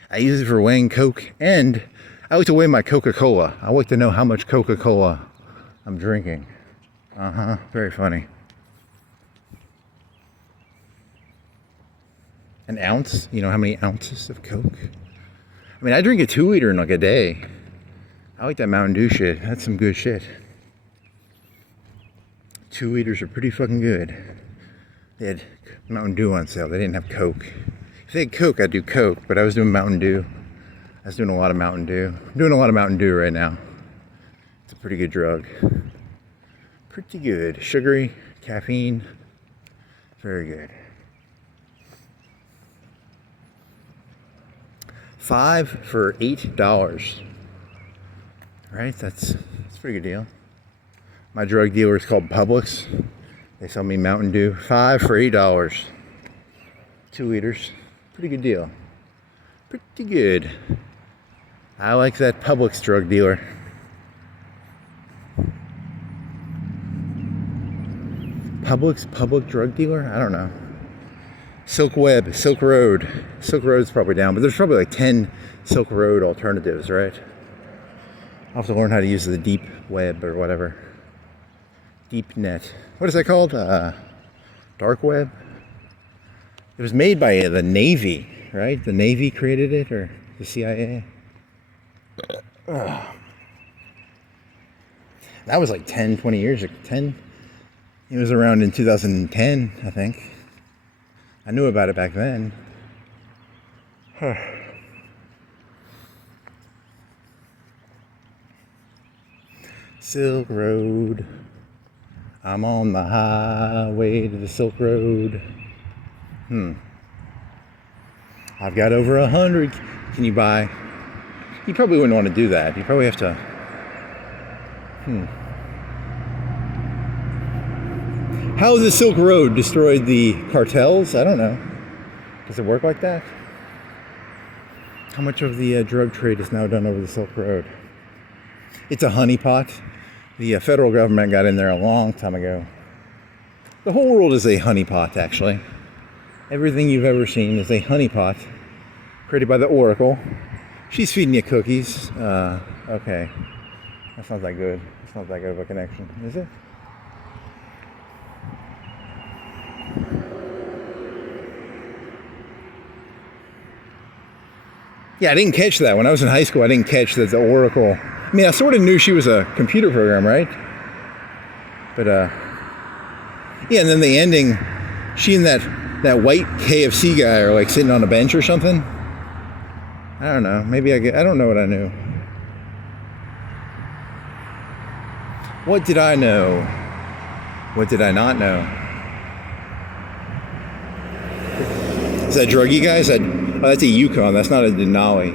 I use it for weighing Coke, and I like to weigh my Coca-Cola. I like to know how much Coca-Cola I'm drinking. Very funny. An ounce? You know how many ounces of Coke? I mean, I drink a 2-liter in like a day. I like that Mountain Dew shit. That's some good shit. 2 liters are pretty fucking good. They had Mountain Dew on sale. They didn't have Coke. If they had Coke, I'd do Coke, but I was doing Mountain Dew. I was doing a lot of Mountain Dew. I'm doing a lot of Mountain Dew right now. It's a pretty good drug. Pretty good. Sugary, caffeine. Very good. 5 for $8. Right? That's a pretty good deal. My drug dealer is called Publix. They sell me Mountain Dew. 5 for $8. 2 liters. Pretty good deal. Pretty good. I like that Publix drug dealer. Publix public drug dealer? I don't know. Silk Web, Silk Road. Silk Road's probably down, but there's probably like 10 Silk Road alternatives, right? I'll have to learn how to use the deep web or whatever. Deep net. What is that called? Dark web? It was made by the Navy, right? The Navy created it, or the CIA? That was like 10, 20 years ago. 10? It was around in 2010, I think. I knew about it back then. Silk Road. I'm on the highway to the Silk Road. I've got over 100. Can you buy? You probably wouldn't want to do that. You probably have to. How the Silk Road destroyed the cartels? I don't know. Does it work like that? How much of the drug trade is now done over the Silk Road? It's a honeypot. The federal government got in there a long time ago. The whole world is a honeypot, actually. Everything you've ever seen is a honeypot created by the Oracle. She's feeding you cookies. Okay. That's not that good. It's not that good of a connection, is it? Yeah, I didn't catch that. When I was in high school, I didn't catch that the Oracle... I mean, I sort of knew she was a computer program, right? But, yeah, and then the ending, she and that white KFC guy are, like, sitting on a bench or something. I don't know. Maybe I don't know what I knew. What did I know? What did I not know? Is that druggy guy? Is that... Oh, that's a Yukon. That's not a Denali.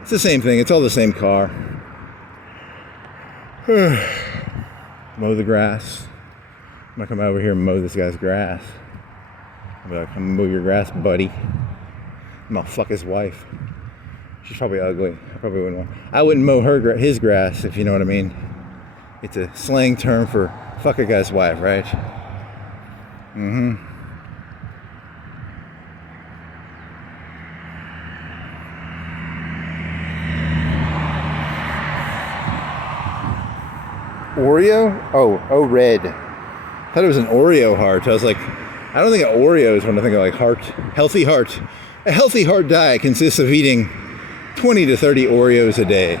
It's the same thing. It's all the same car. Mow the grass. I'm gonna come over here and mow this guy's grass. I'll be like, "Come mow your grass, buddy." I'm gonna fuck his wife. She's probably ugly. I wouldn't mow his grass, if you know what I mean. It's a slang term for fuck a guy's wife, right? Oreo? Oh, red. I thought it was an Oreo heart. I was like, I don't think of Oreos when I think of like heart. Healthy heart. A healthy heart diet consists of eating 20 to 30 Oreos a day.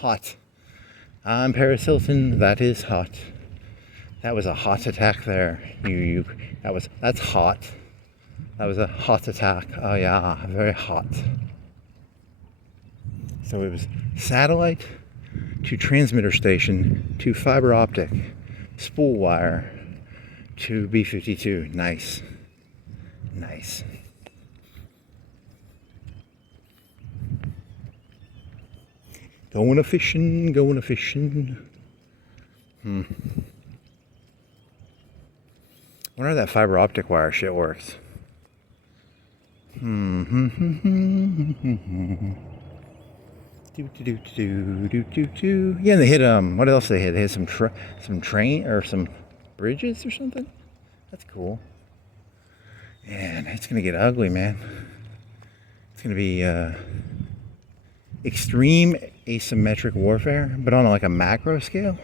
Hot. I'm Paris Hilton. That is hot. That was a hot attack there. That's hot. That was a hot attack. Oh yeah, very hot. So it was satellite to transmitter station to fiber optic, spool wire to B-52. Nice. Nice. Going a fishing. I wonder how that fiber optic wire shit works. Yeah, and they hit what else they hit? They hit some train or some bridges or something. That's cool. And it's gonna get ugly, man. It's gonna be extreme asymmetric warfare, but on like a macro scale.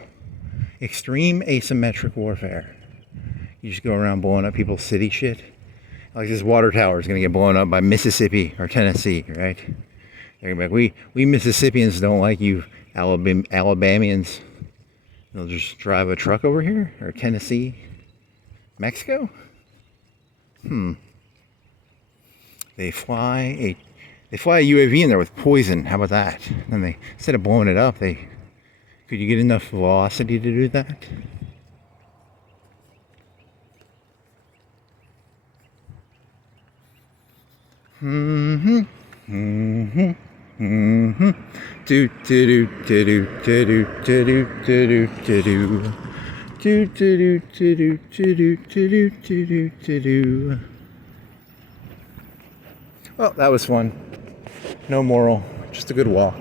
Extreme asymmetric warfare. You just go around blowing up people's city shit. Like this water tower is gonna get blown up by Mississippi or Tennessee, right? They're gonna be like, we Mississippians don't like you Alabamians. They'll just drive a truck over here, or Tennessee, Mexico. They fly a UAV in there with poison. How about that? And they, instead of blowing it up, could you get enough velocity to do that? Do do do do do do do do do. Well, that was fun. No moral, just a good walk.